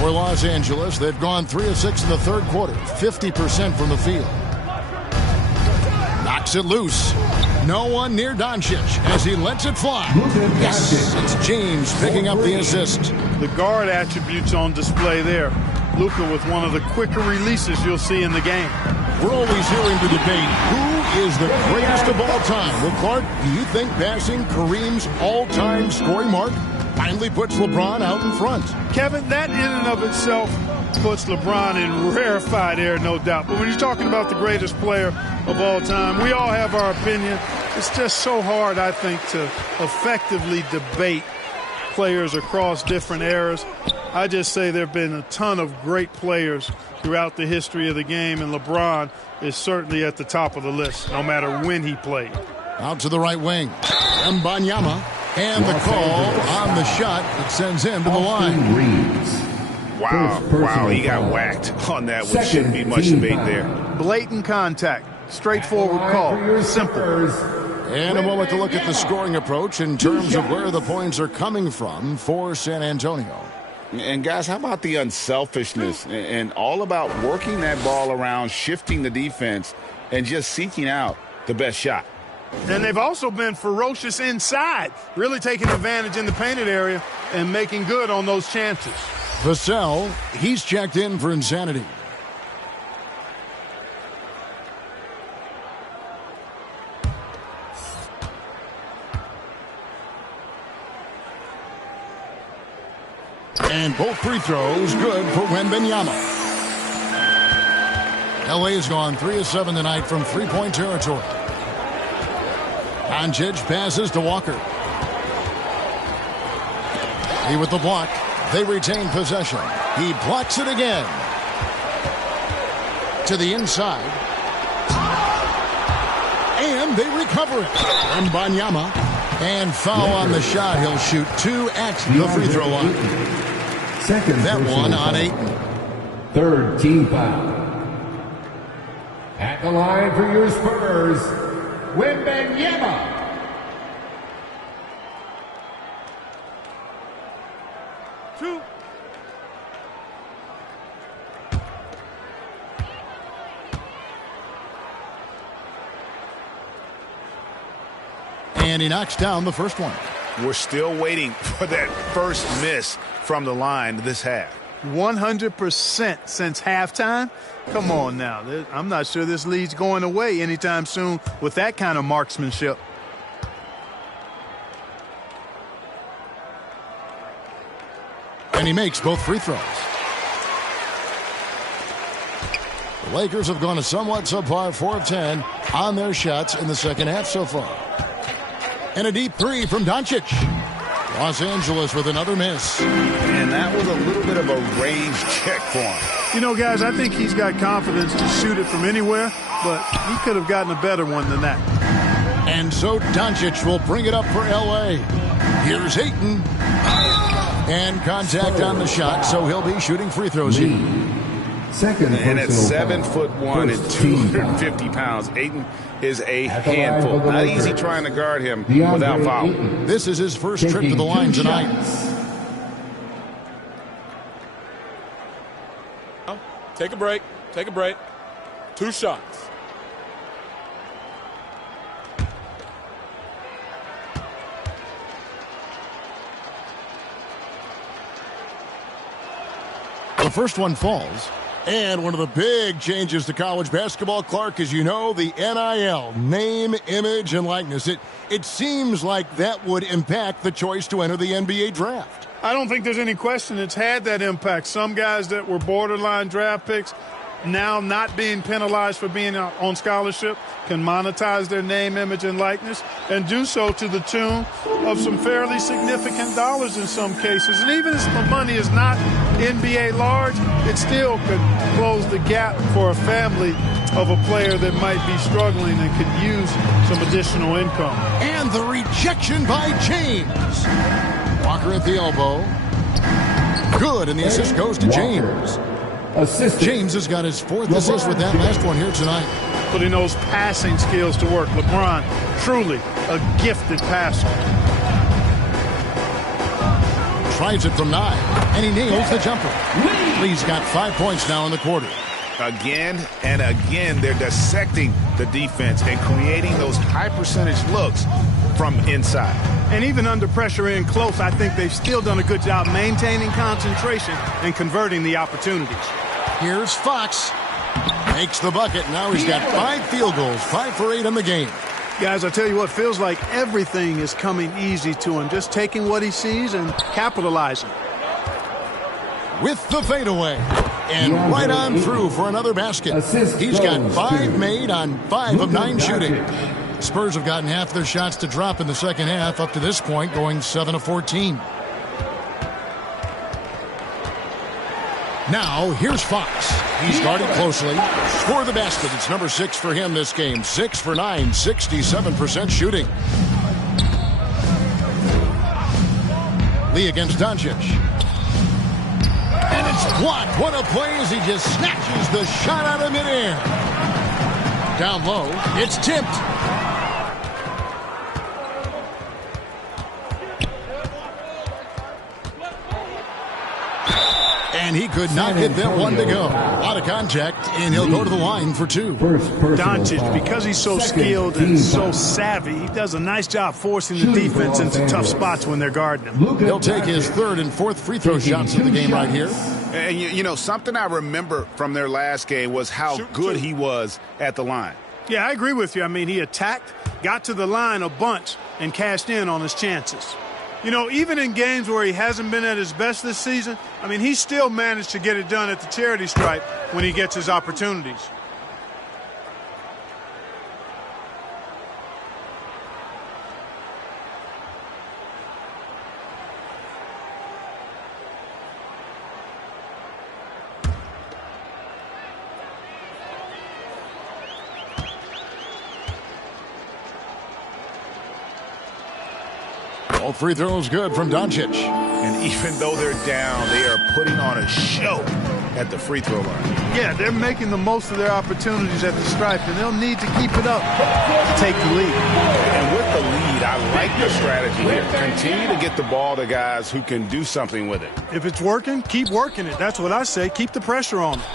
For Los Angeles, they've gone 3 of 6 in the third quarter, 50% from the field. Knocks it loose. No one near Doncic as he lets it fly. Yes, it's James picking up the assist. The guard attributes on display there. Luka with one of the quicker releases you'll see in the game. We're always hearing the debate, who is the greatest of all time? Well, Clark, do you think passing Kareem's all-time scoring mark finally puts LeBron out in front? Kevin, that in and of itself puts LeBron in rarefied air, no doubt. But when you're talking about the greatest player of all time, we all have our opinion. It's just so hard, I think, to effectively debate players across different eras. I just say there have been a ton of great players throughout the history of the game, and LeBron is certainly at the top of the list, no matter when he played. Out to the right wing. Mbanyama. And the call on the shot that sends him to the line. Wow, he got whacked on that one. Shouldn't be much debate there. Blatant contact. Straightforward call. Simple. And a moment to look at the scoring approach in terms of where the points are coming from for San Antonio. And guys, how about the unselfishness and all about working that ball around, shifting the defense, and just seeking out the best shot. And they've also been ferocious inside, really taking advantage in the painted area and making good on those chances. Vassell, he's checked in for insanity. And both free throws good for Wembanyama. LA has gone 3 of 7 tonight from three-point territory. Doncic passes to Walker. He with the block. They retain possession. He blocks it again. To the inside. And they recover it. Mbanyama. And foul on the shot. He'll shoot 2 at the free throw line. That one on Ayton. Third team foul. At the line for your Spurs, Wembanyama. And he knocks down the first one. We're still waiting for that first miss from the line this half. 100% since halftime? Come on now. I'm not sure this lead's going away anytime soon with that kind of marksmanship. And he makes both free throws. The Lakers have gone a somewhat subpar 4 of 10 on their shots in the second half so far. And a deep three from Doncic. Los Angeles with another miss. And that was a little bit of a range check for him. You know, guys, I think he's got confidence to shoot it from anywhere, but he could have gotten a better one than that. And so Doncic will bring it up for L.A. Here's Ayton. And contact on the shot, so he'll be shooting free throws here. And at 7'1" and 250 pounds, Ayton is a handful. Not easy trying to guard him without foul. This is his first trip to the line tonight. Take a break. Take a break. 2 shots. The first one falls. And one of the big changes to college basketball, Clark, as you know, the NIL, name, image, and likeness. It seems like that would impact the choice to enter the NBA draft. I don't think there's any question it's had that impact. Some guys that were borderline draft picks now not being penalized for being on scholarship, can monetize their name, image, and likeness, and do so to the tune of some fairly significant dollars in some cases. And even if the money is not NBA large, it still could close the gap for a family of a player that might be struggling and could use some additional income. And the rejection by James. Walker at the elbow. Good, and the assist goes to James. James has got his fourth assist with that last one here tonight. Putting those passing skills to work. LeBron, truly a gifted passer. Tries it from 9, and he nails the jumper. Lee's got 5 points now in the quarter. Again and again, they're dissecting the defense and creating those high percentage looks from inside. And even under pressure in close, I think they've still done a good job maintaining concentration and converting the opportunities. Here's Fox. Makes the bucket. Now he's got 5 field goals, 5 for 8 in the game. Guys, I tell you what, feels like everything is coming easy to him. Just taking what he sees and capitalizing. With the fadeaway. And right on through for another basket. He's got 5 made on 5 of 9 shooting. Spurs have gotten half their shots to drop in the second half up to this point, going 7 of 14. Now, here's Fox. He's guarded closely. For the basket, it's number 6 for him this game. 6 for 9, 67% shooting. Lee against Doncic. And it's blocked. What a play as he just snatches the shot out of midair. Down low, it's tipped. And he could not get that one to go. A lot of contact, and he'll go to the line for 2. Doncic, because he's so skilled and so savvy, he does a nice job forcing the defense into tough spots when they're guarding him. He'll take his 3rd and 4th free throw shots of the game right here. And you know, something I remember from their last game was how good he was at the line. Yeah, I agree with you. I mean, he attacked, got to the line a bunch, and cashed in on his chances. You know, even in games where he hasn't been at his best this season, I mean, he still managed to get it done at the charity stripe when he gets his opportunities. All free throws good from Doncic. And even though they're down, they are putting on a show at the free throw line. Yeah, they're making the most of their opportunities at the stripe, and they'll need to keep it up to take the lead. And with the lead, I like the strategy here. Continue to get the ball to guys who can do something with it. If it's working, keep working it. That's what I say. Keep the pressure on it.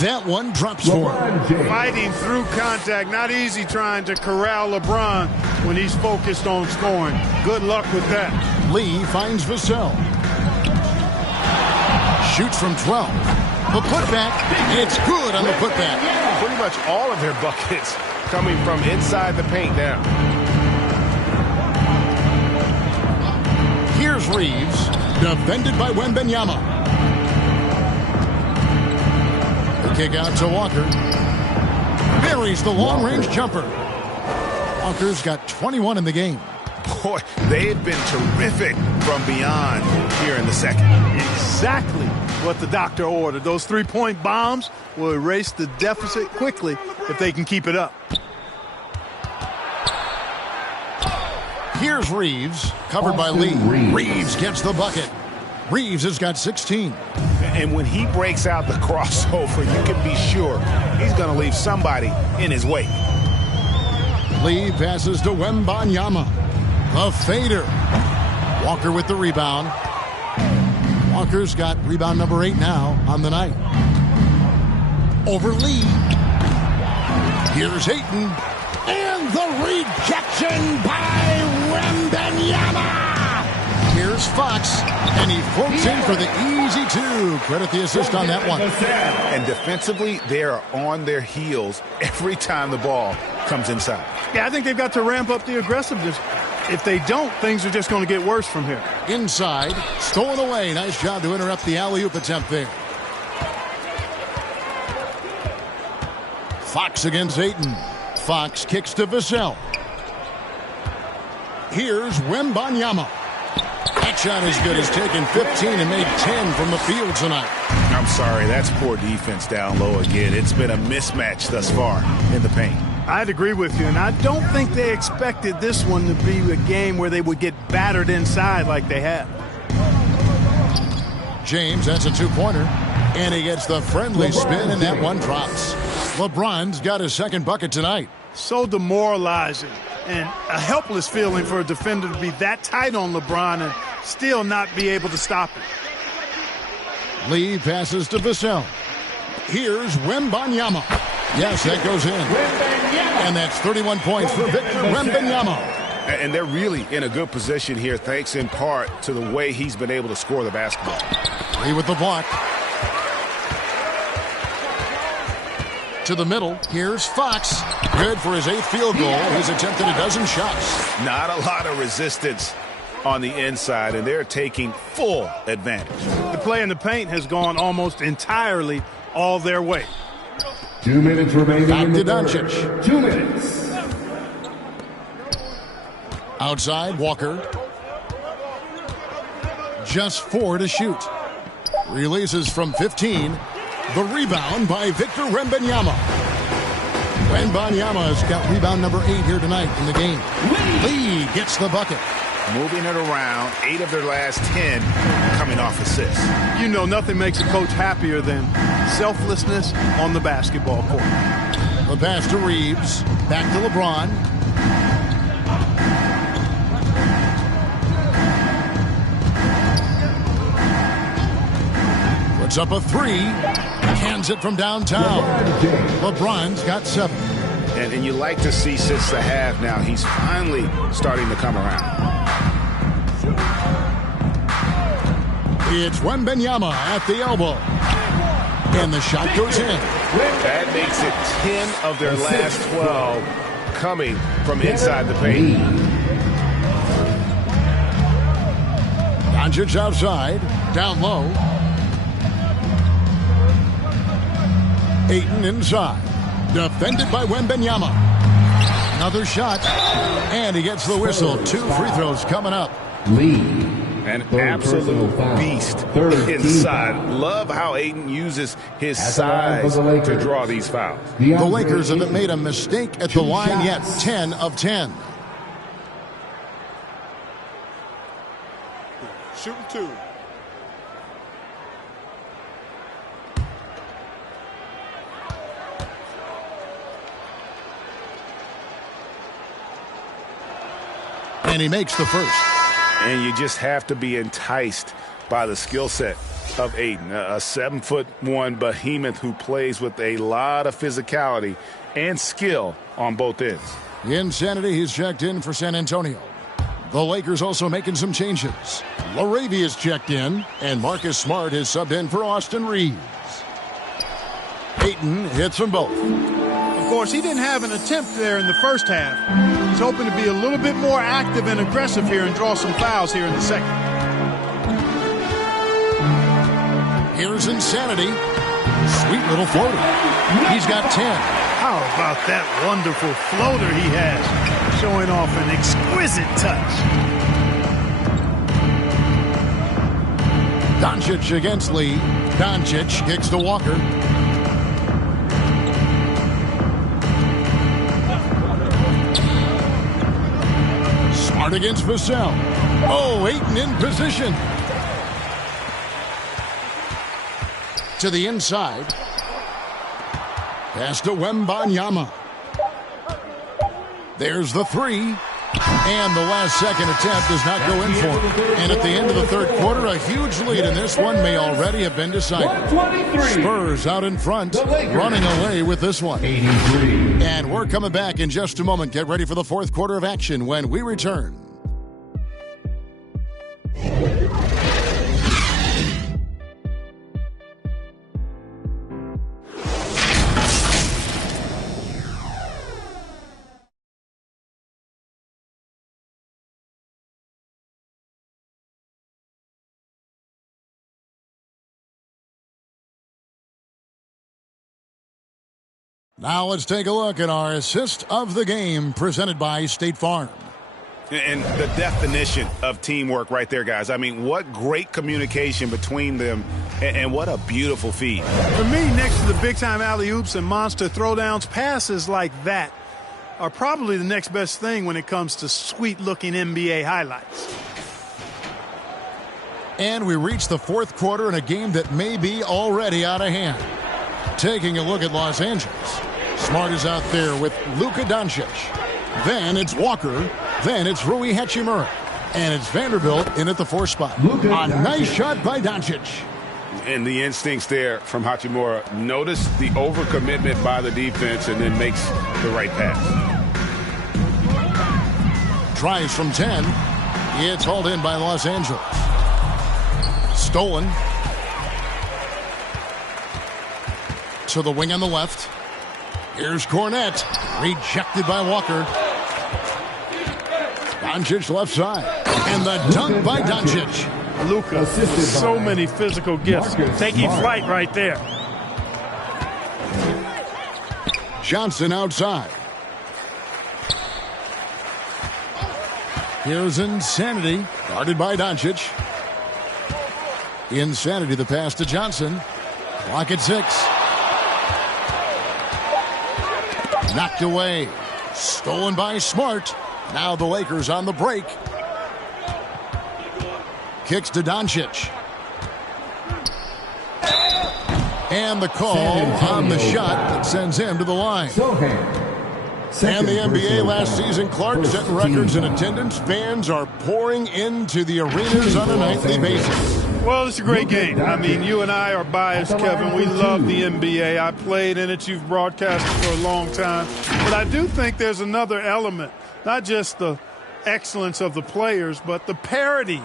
That one drops for him. Fighting through contact. Not easy trying to corral LeBron when he's focused on scoring. Good luck with that. Lee finds Vassell. Shoots from 12. The putback. It's good on the putback. Pretty much all of their buckets coming from inside the paint now. Here's Reeves. Defended by Wembanyama. Kick out to Walker. Buries the long-range jumper. Walker's got 21 in the game. Boy, they've been terrific from beyond here in the second. Exactly what the doctor ordered. Those three-point bombs will erase the deficit quickly if they can keep it up. Here's Reeves, covered by Lee. Reeves gets the bucket. Reeves has got 16. And when he breaks out the crossover, you can be sure he's going to leave somebody in his wake. Lee passes to Wembanyama. A fader. Walker with the rebound. Walker's got rebound number 8 now on the night. Over Lee. Here's Ayton. And the rejection by Wembanyama. Here's Fox, and he floats in for the easy 2. Credit the assist on that one. And defensively, they are on their heels every time the ball comes inside. Yeah, I think they've got to ramp up the aggressiveness. If they don't, things are just going to get worse from here. Inside, stolen away. Nice job to interrupt the alley-oop attempt there. Fox against Ayton. Fox kicks to Vassell. Here's Wembanyama. That shot is good. He's taken 15 and made 10 from the field tonight. I'm sorry, that's poor defense down low again. It's been a mismatch thus far in the paint. I'd agree with you, and I don't think they expected this one to be a game where they would get battered inside like they have. James, that's a two-pointer, and he gets the friendly spin, and that one drops. LeBron's got his second bucket tonight. So demoralizing and a helpless feeling for a defender to be that tight on LeBron and still not be able to stop him. Lee passes to Vassell. Here's Wembanyama. Yes, that goes in. And that's 31 points for Victor Wembanyama. And they're really in a good position here, thanks in part to the way he's been able to score the basketball. Lee with the block. To the middle. Here's Fox. Good for his 8th field goal. He's attempted a dozen shots. Not a lot of resistance on the inside, and they're taking full advantage. The play in the paint has gone almost entirely all their way. 2 minutes remaining. Back to Doncic. 2 minutes. Outside, Walker. Just 4 to shoot. Releases from 15. The rebound by Victor Wembanyama. Wembanyama's got rebound number 8 here tonight in the game. Lee gets the bucket. Moving it around, 8 of their last 10 coming off assists. You know, nothing makes a coach happier than selflessness on the basketball court. The pass to Reeves. Back to LeBron. Puts up a 3. Cans it from downtown. LeBron's got 7. And you like to see since the half now, he's finally starting to come around. It's Wembanyama at the elbow. And the shot goes in. That makes it 10 of their last 12 coming from inside the paint. Doncic outside. Down low. Ayton inside. Defended by Wembanyama. Another shot. And he gets the whistle. 2 free throws coming up. Lee. An absolute beast inside. Love how Ayton uses his size to draw these fouls. The Lakers haven't made a mistake at the line yet. 10 of 10. Shooting 2. And he makes the first. And you just have to be enticed by the skill set of Ayton, a 7'1" behemoth who plays with a lot of physicality and skill on both ends. Insanity, he's checked in for San Antonio. The Lakers also making some changes. LaRavia's checked in, and Marcus Smart is subbed in for Austin Reeves. Ayton hits them both. Of course, he didn't have an attempt there in the first half. He's hoping to be a little bit more active and aggressive here and draw some fouls here in the second. Here's Insanity. Sweet little floater. He's got 10. How about that wonderful floater he has, showing off an exquisite touch. Doncic against Lee. Doncic kicks to Walker. Smart against Vassell. Oh, Ayton in position. To the inside. Pass to Wembanyama. There's the 3. And the last second attempt does not go in for him. And at the end of the third quarter, a huge lead, and this one may already have been decided. Spurs out in front, running away with this one. 83. And we're coming back in just a moment. Get ready for the fourth quarter of action when we return. Now let's take a look at our assist of the game presented by State Farm. And the definition of teamwork right there, guys. I mean, what great communication between them, and what a beautiful feed. For me, next to the big-time alley-oops and monster throwdowns, passes like that are probably the next best thing when it comes to sweet-looking NBA highlights. And we reach the fourth quarter in a game that may be already out of hand. Taking a look at Los Angeles. Smart is out there with Luka Doncic. Then it's Walker. Then it's Rui Hachimura. And it's Vanderbilt in at the 4 spot. A nice shot by Doncic. And the instincts there from Hachimura. Notice the overcommitment by the defense and then makes the right pass. Tries from 10. It's hauled in by Los Angeles. Stolen. To the wing on the left. Here's Cornette. Rejected by Walker. Doncic left side. And the dunk by Doncic. Luka, so many physical gifts. Taking flight right there. Johnson outside. Here's Insanity. Guarded by Doncic. Insanity, the pass to Johnson. Clock at 6. Knocked away. Stolen by Smart. Now the Lakers on the break. Kicks to Doncic. And the call on the shot that sends him to the line. And the NBA last season, Clark set records in attendance. Fans are pouring into the arenas on a nightly basis. Well, it's a great game. I mean, you and I are biased, Kevin. We love the NBA. I played in it. You've broadcasted for a long time. But I do think there's another element, not just the excellence of the players, but the parity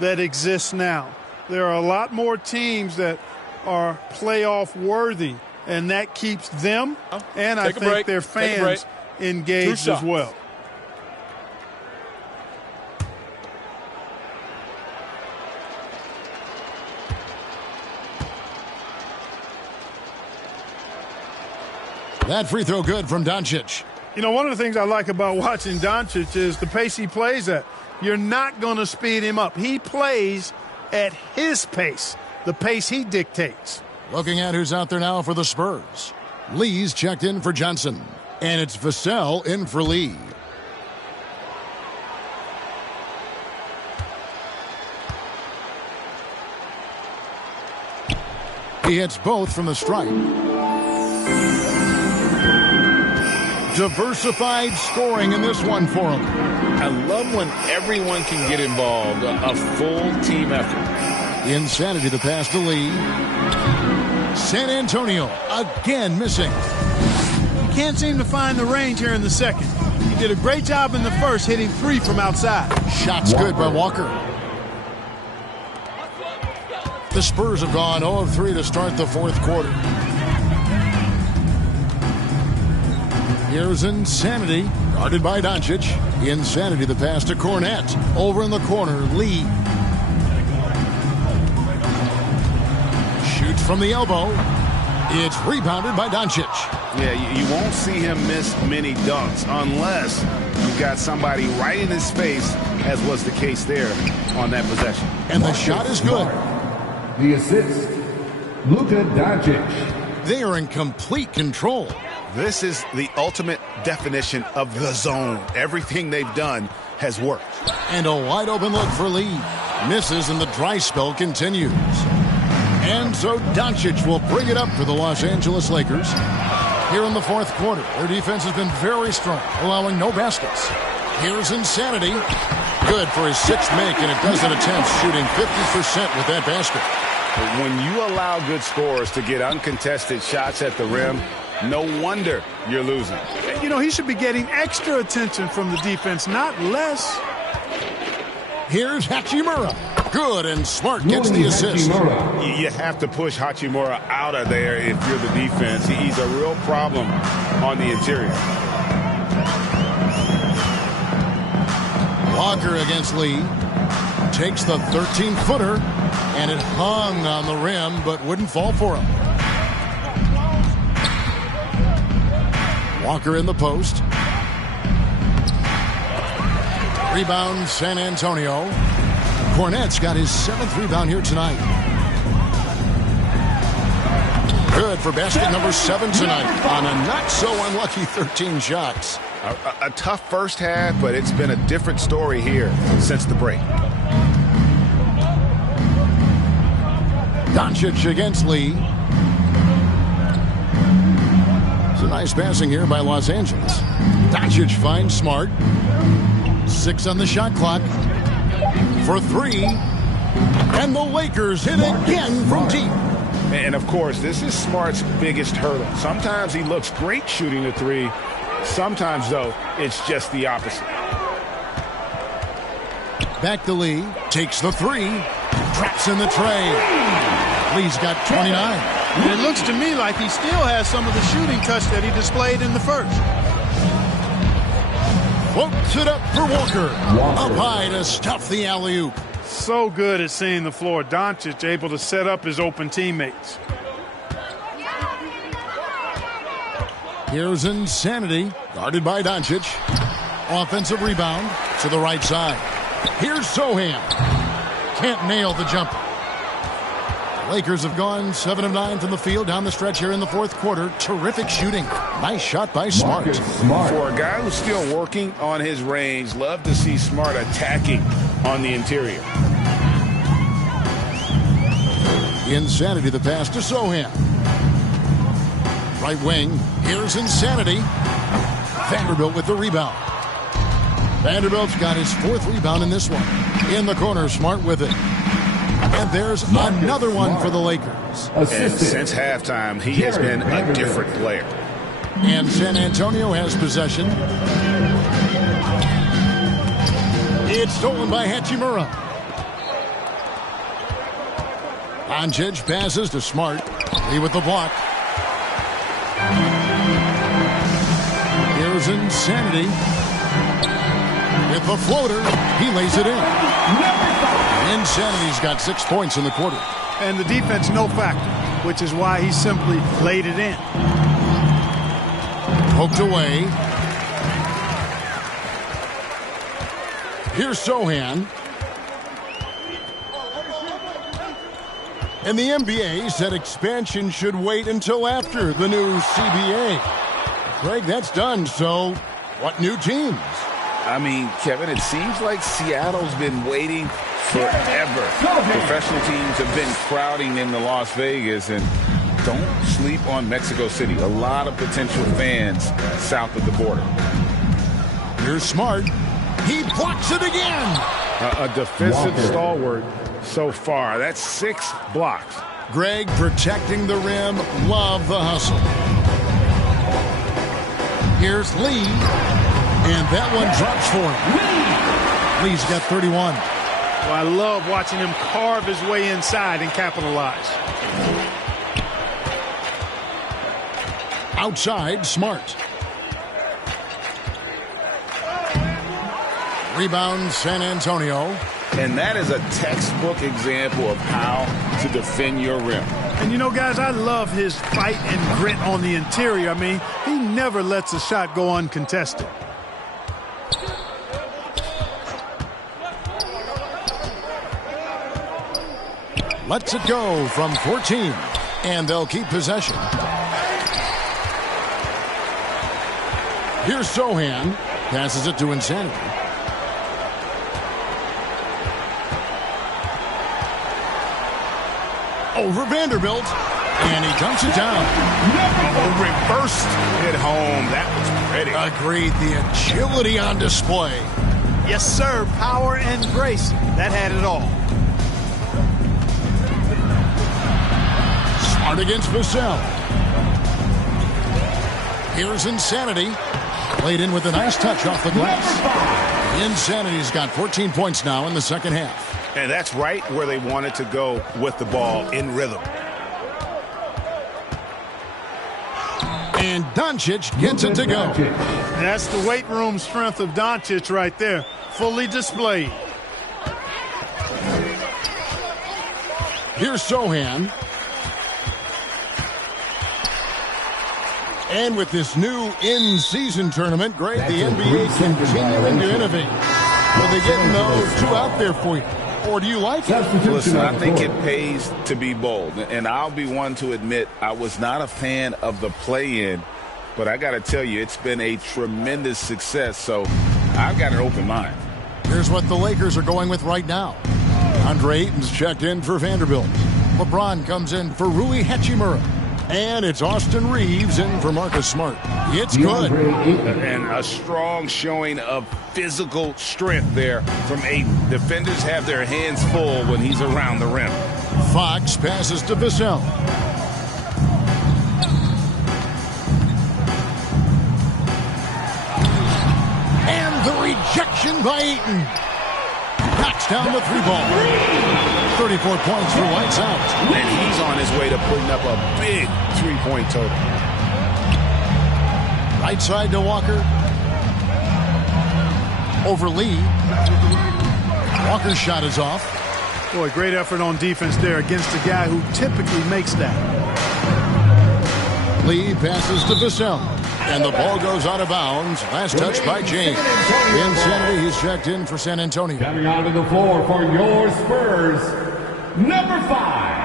that exists now. There are a lot more teams that are playoff worthy, and that keeps them and I think their fans engaged as well. That free throw good from Doncic. You know, one of the things I like about watching Doncic is the pace he plays at. You're not going to speed him up. He plays at his pace, the pace he dictates. Looking at who's out there now for the Spurs. Lee's checked in for Johnson. And it's Vassell in for Lee. He hits both from the stripe. Diversified scoring in this one for him. I love when everyone can get involved, a full team effort. Insanity, the pass to Lee. San Antonio again missing. Can't seem to find the range here in the second. He did a great job in the first, hitting 3 from outside. Shots good by Walker. The Spurs have gone 0 of 3 to start the fourth quarter. Here's Insanity, guarded by Doncic. Insanity, the pass to Cornette. Over in the corner, Lee. Shoots from the elbow. It's rebounded by Doncic. Yeah, you won't see him miss many dunks unless you've got somebody right in his face, as was the case there on that possession. And the shot is good. The assist, Luka Doncic. They are in complete control. This is the ultimate definition of the zone. Everything they've done has worked. And a wide open look for Lee. Misses and the dry spell continues. And so Doncic will bring it up for the Los Angeles Lakers. Here in the fourth quarter, their defense has been very strong, allowing no baskets. Here's Insanity. Good for his 6th make and a dozen attempts, shooting 50% with that basket. But when you allow good scorers to get uncontested shots at the rim, no wonder you're losing. You know, he should be getting extra attention from the defense, not less. Here's Hachimura. Good, and Smart gets the assist. You have to push Hachimura out of there if you're the defense. He's a real problem on the interior. Walker against Lee. Takes the 13-footer, and it hung on the rim, but wouldn't fall for him. Walker in the post. Rebound, San Antonio. Cornette's got his 7th rebound here tonight. Good for basket number 7 tonight on a not-so-unlucky 13 shots. A tough first half, but it's been a different story here since the break. Doncic against Lee. It's a nice passing here by Los Angeles. Doncic finds Smart. 6 on the shot clock. For 3. And the Lakers hit again from deep. And, of course, this is Smart's biggest hurdle. Sometimes he looks great shooting the 3. Sometimes, though, it's just the opposite. Back to Lee. Takes the 3. Drops in the tray. Lee's got 29. And it looks to me like he still has some of the shooting touch that he displayed in the first. Floats it up for Walker. Up high to stuff the alley-oop. So good at seeing the floor. Doncic able to set up his open teammates. Here's Insanity, guarded by Doncic. Offensive rebound to the right side. Here's Sohan. Can't nail the jumper. Lakers have gone 7 of 9 from the field down the stretch here in the 4th quarter. Terrific shooting. Nice shot by Smart. For a guy who's still working on his range, love to see Smart attacking on the interior. Insanity, the pass to Sohan. Right wing. Here's Insanity. Vanderbilt with the rebound. Vanderbilt's got his 4th rebound in this one. In the corner, Smart with it. And there's another one for the Lakers. And since halftime, he has been a different player. And San Antonio has possession. It's stolen by Hachimura. Doncic passes to Smart. Lee with the block. Here's Insanity. With the floater, he lays it in. Insanity's got 6 points in the quarter. And the defense no factor, which is why he simply laid it in. Poked away. Here's Sohan. And the NBA said expansion should wait until after the new CBA. Greg, that's done, so what new teams? I mean, Kevin, it seems like Seattle's been waiting forever. Professional teams have been crowding into Las Vegas, and don't sleep on Mexico City. A lot of potential fans south of the border. Here's Smart. He blocks it again. A defensive stalwart so far. That's 6 blocks. Greg protecting the rim. Love the hustle. Here's Lee. And that one drops for him. Lee's got 31. Well, I love watching him carve his way inside and capitalize. Outside, Smart. Rebound, San Antonio. And that is a textbook example of how to defend your rim. And you know, guys, I love his fight and grit on the interior. I mean, he never lets a shot go uncontested. Lets it go from 14. And they'll keep possession. Here's Sohan. Passes it to Insanity. Over Vanderbilt. And he dunks it down. Reversed it home. That was pretty. Agreed. The agility on display. Yes, sir. Power and grace. That had it all. Smart against Vassell. Here's Insanity. Played in with a nice touch off the glass. Insanity's got 14 points now in the second half. And that's right where they wanted to go with the ball, in rhythm. And Doncic gets it to go. That's the weight room strength of Doncic right there. Fully displayed. Here's Sohan. And with this new in-season tournament, Greg, the NBA continuing to innovate. Are they getting those two out there for you? Or do you like it? Listen, I think it pays to be bold. And I'll be one to admit I was not a fan of the play-in, but I got to tell you, it's been a tremendous success. So I've got an open mind. Here's what the Lakers are going with right now. Andre Ayton's checked in for Vanderbilt. LeBron comes in for Rui Hachimura. And it's Austin Reeves in for Marcus Smart. It's good. And a strong showing of physical strength there from Ayton. Defenders have their hands full when he's around the rim. Fox passes to Vassell. And the rejection by Ayton. Knocks down the three ball. 34 points for Lights Out. And he's on his way to putting up a big three-point total. Right side to Walker. Over Lee. Walker's shot is off. Boy, great effort on defense there against a guy who typically makes that. Lee passes to Vassell. And the ball goes out of bounds. Last touch by James. Insanity, he's checked in for San Antonio. Coming onto the floor for your Spurs, number 5.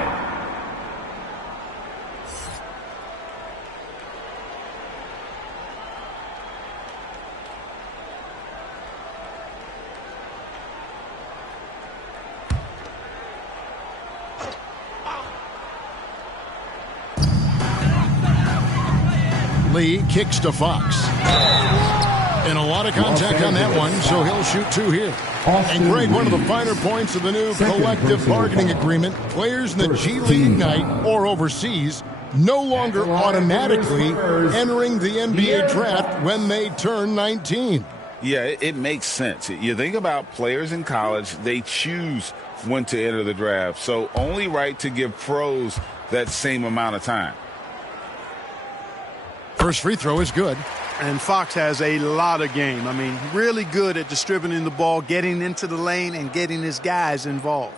Lee kicks to Fox. And a lot of contact on that one, so he'll shoot two here. And Greg, one of the finer points of the new collective bargaining agreement, players in the G League Ignite or overseas no longer automatically entering the NBA draft when they turn 19. Yeah, it makes sense. You think about players in college, they choose when to enter the draft. So only right to give pros that same amount of time. First free throw is good. And Fox has a lot of game. I mean, really good at distributing the ball, getting into the lane, and getting his guys involved.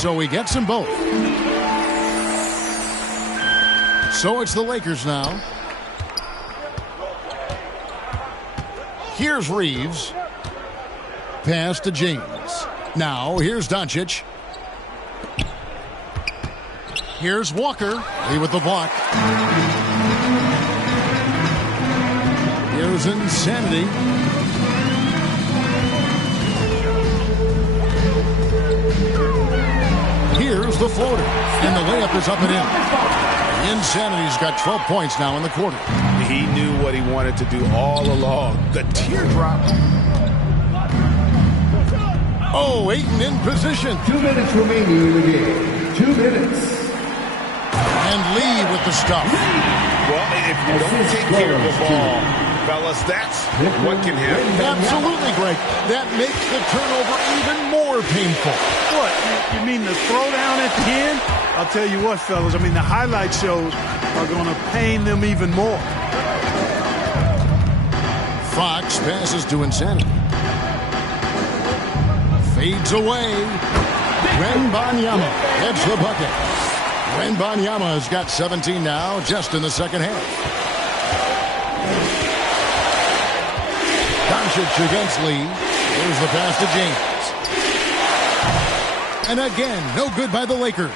So he gets them both. So it's the Lakers now. Here's Reeves. Pass to James. Now, here's Doncic. Here's Walker. Lee with the block. Here's Insanity. Here's the floater. And the layup is up and in. Insanity's got 12 points now in the quarter. He knew what he wanted to do all along. The teardrop. Oh, Ayton in position. 2 minutes remaining in the game. 2 minutes. And Lee with the stuff. Well, if you don't take care of the ball, fellas, that's what can happen. Absolutely, Greg. That makes the turnover even more painful. What? You mean the throwdown at the end? I'll tell you what, fellas. I mean, the highlight shows are going to pain them even more. Fox passes to Insanity. Fades away. Wembanyama heads the bucket. Wembanyama has got 17 now, just in the second half. Doncic against Lee. Here's the pass to James. And again, no good by the Lakers.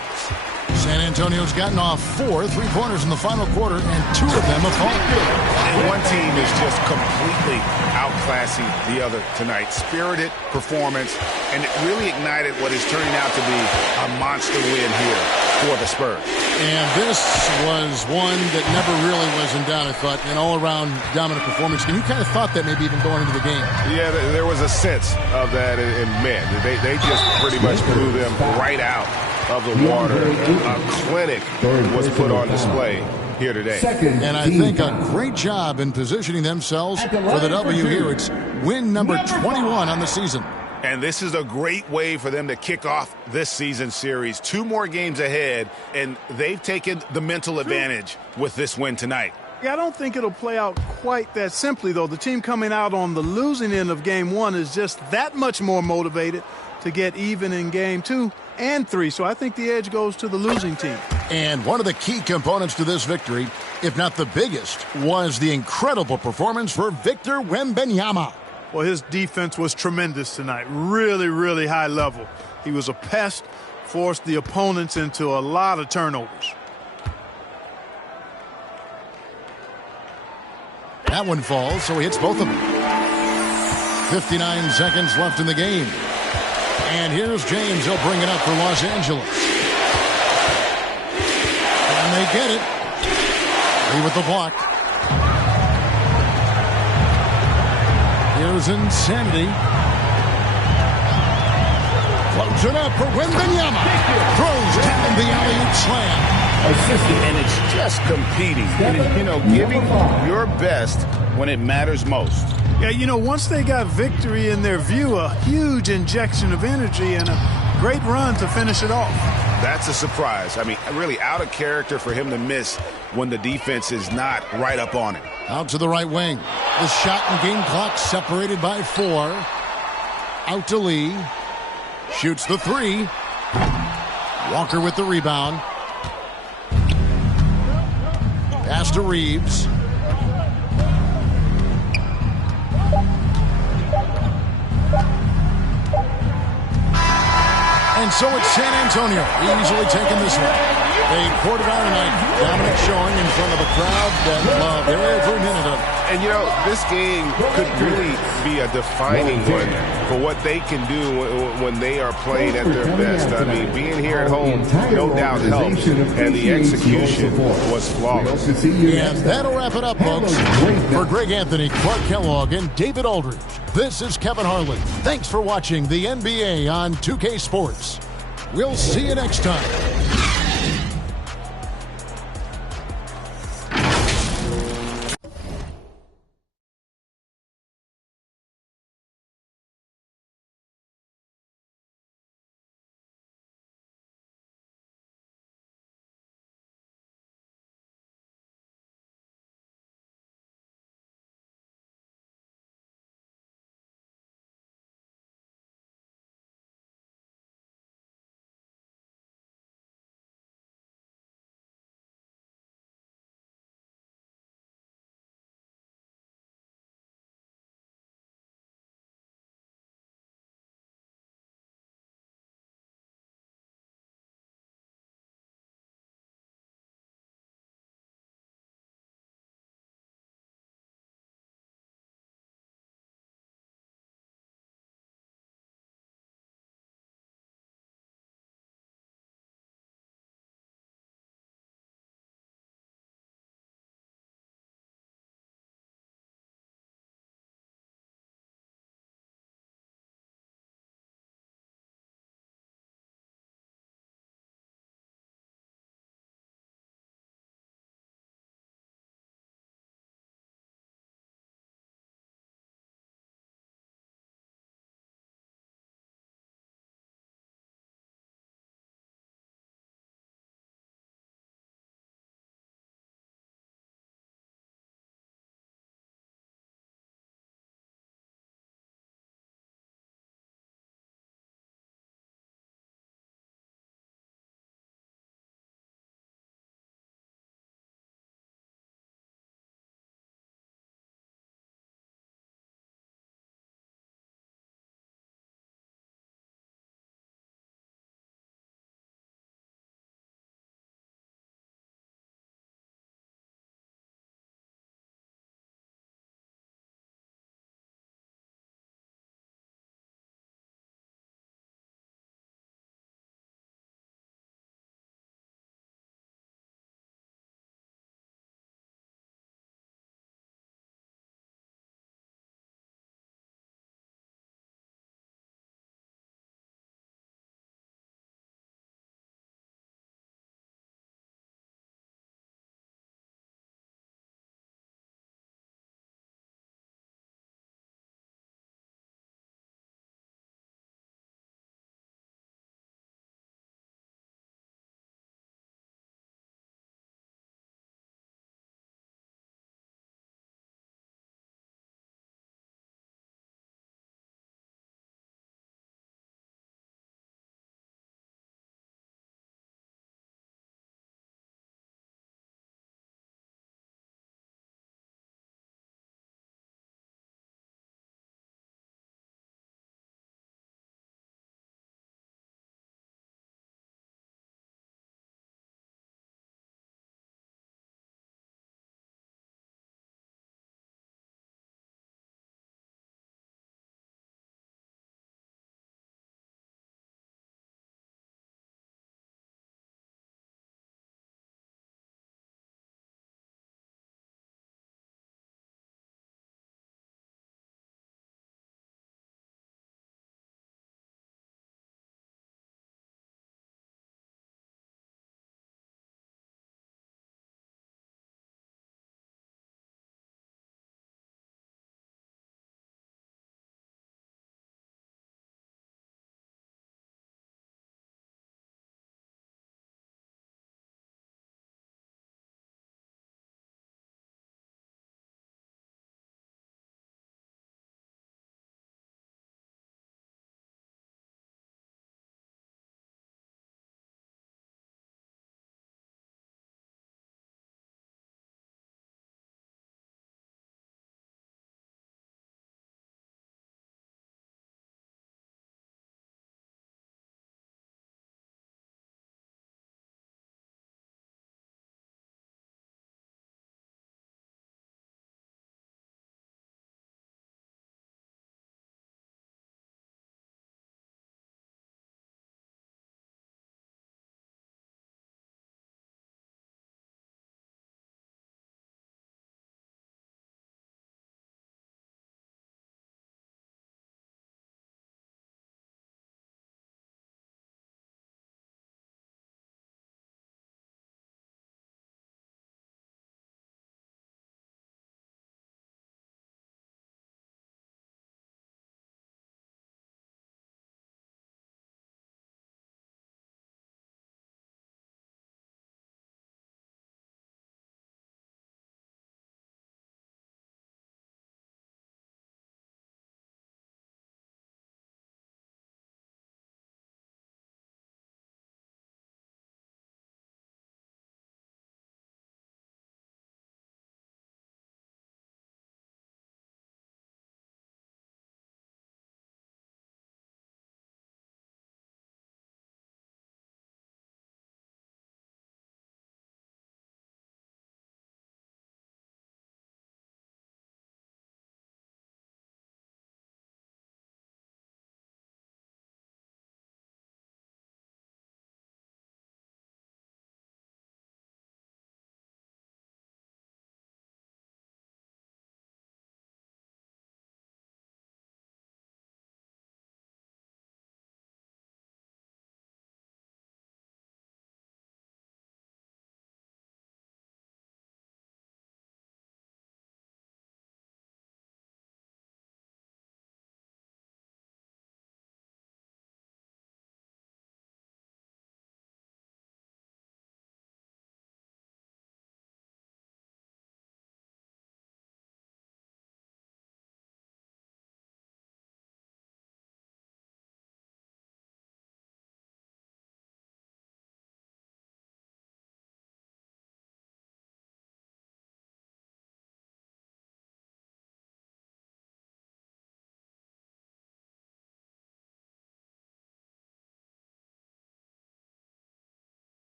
San Antonio's gotten off 4 3-pointers in the final quarter, and 2 of them have fallen. And one team is just completely outclassing the other tonight. Spirited performance, and it really ignited what is turning out to be a monster win here for the Spurs. And this was one that never really was in doubt, I thought, an all-around dominant performance. And you kind of thought that maybe even going into the game. Yeah, there was a sense of that, and man, they just pretty much blew them right out of the water. A clinic was put on display here today. And I think a great job in positioning themselves for the W here. It's win number 21 on the season. And this is a great way for them to kick off this season series. 2 more games ahead, and they've taken the mental advantage with this win tonight. Yeah, I don't think it'll play out quite that simply, though. The team coming out on the losing end of Game 1 is just that much more motivated to get even in Game 2 and 3. So I think the edge goes to the losing team. And one of the key components to this victory, if not the biggest, was the incredible performance for Victor Wembanyama. Well, his defense was tremendous tonight. Really, really high level. He was a pest, forced the opponents into a lot of turnovers. That one falls, so he hits both of them. 59 seconds left in the game. And here's James. He'll bring it up for Los Angeles. And they get it. Lee with the block. Here's Insanity. Floats it up for Wembanyama. Throws down the alley-oop slam. And it's just competing. Giving your best when it matters most. Yeah, once they got victory in their view, a huge injection of energy and a great run to finish it off. That's a surprise. I mean, really out of character for him to miss when the defense is not right up on him. Out to the right wing. The shot and game clock separated by 4. Out to Lee. Shoots the 3. Walker with the rebound. Pass to Reeves. And so it's San Antonio easily taking this one. A quarter tonight, dominant showing in front of a crowd that loved every minute of it. And this game could really be a defining one for what they can do when they are playing at their best. I mean, being here at home, no doubt helps, and the execution was flawless. And that'll wrap it up, folks. For Greg Anthony, Clark Kellogg, and David Aldridge, this is Kevin Harlan. Thanks for watching the NBA on 2K Sports. We'll see you next time.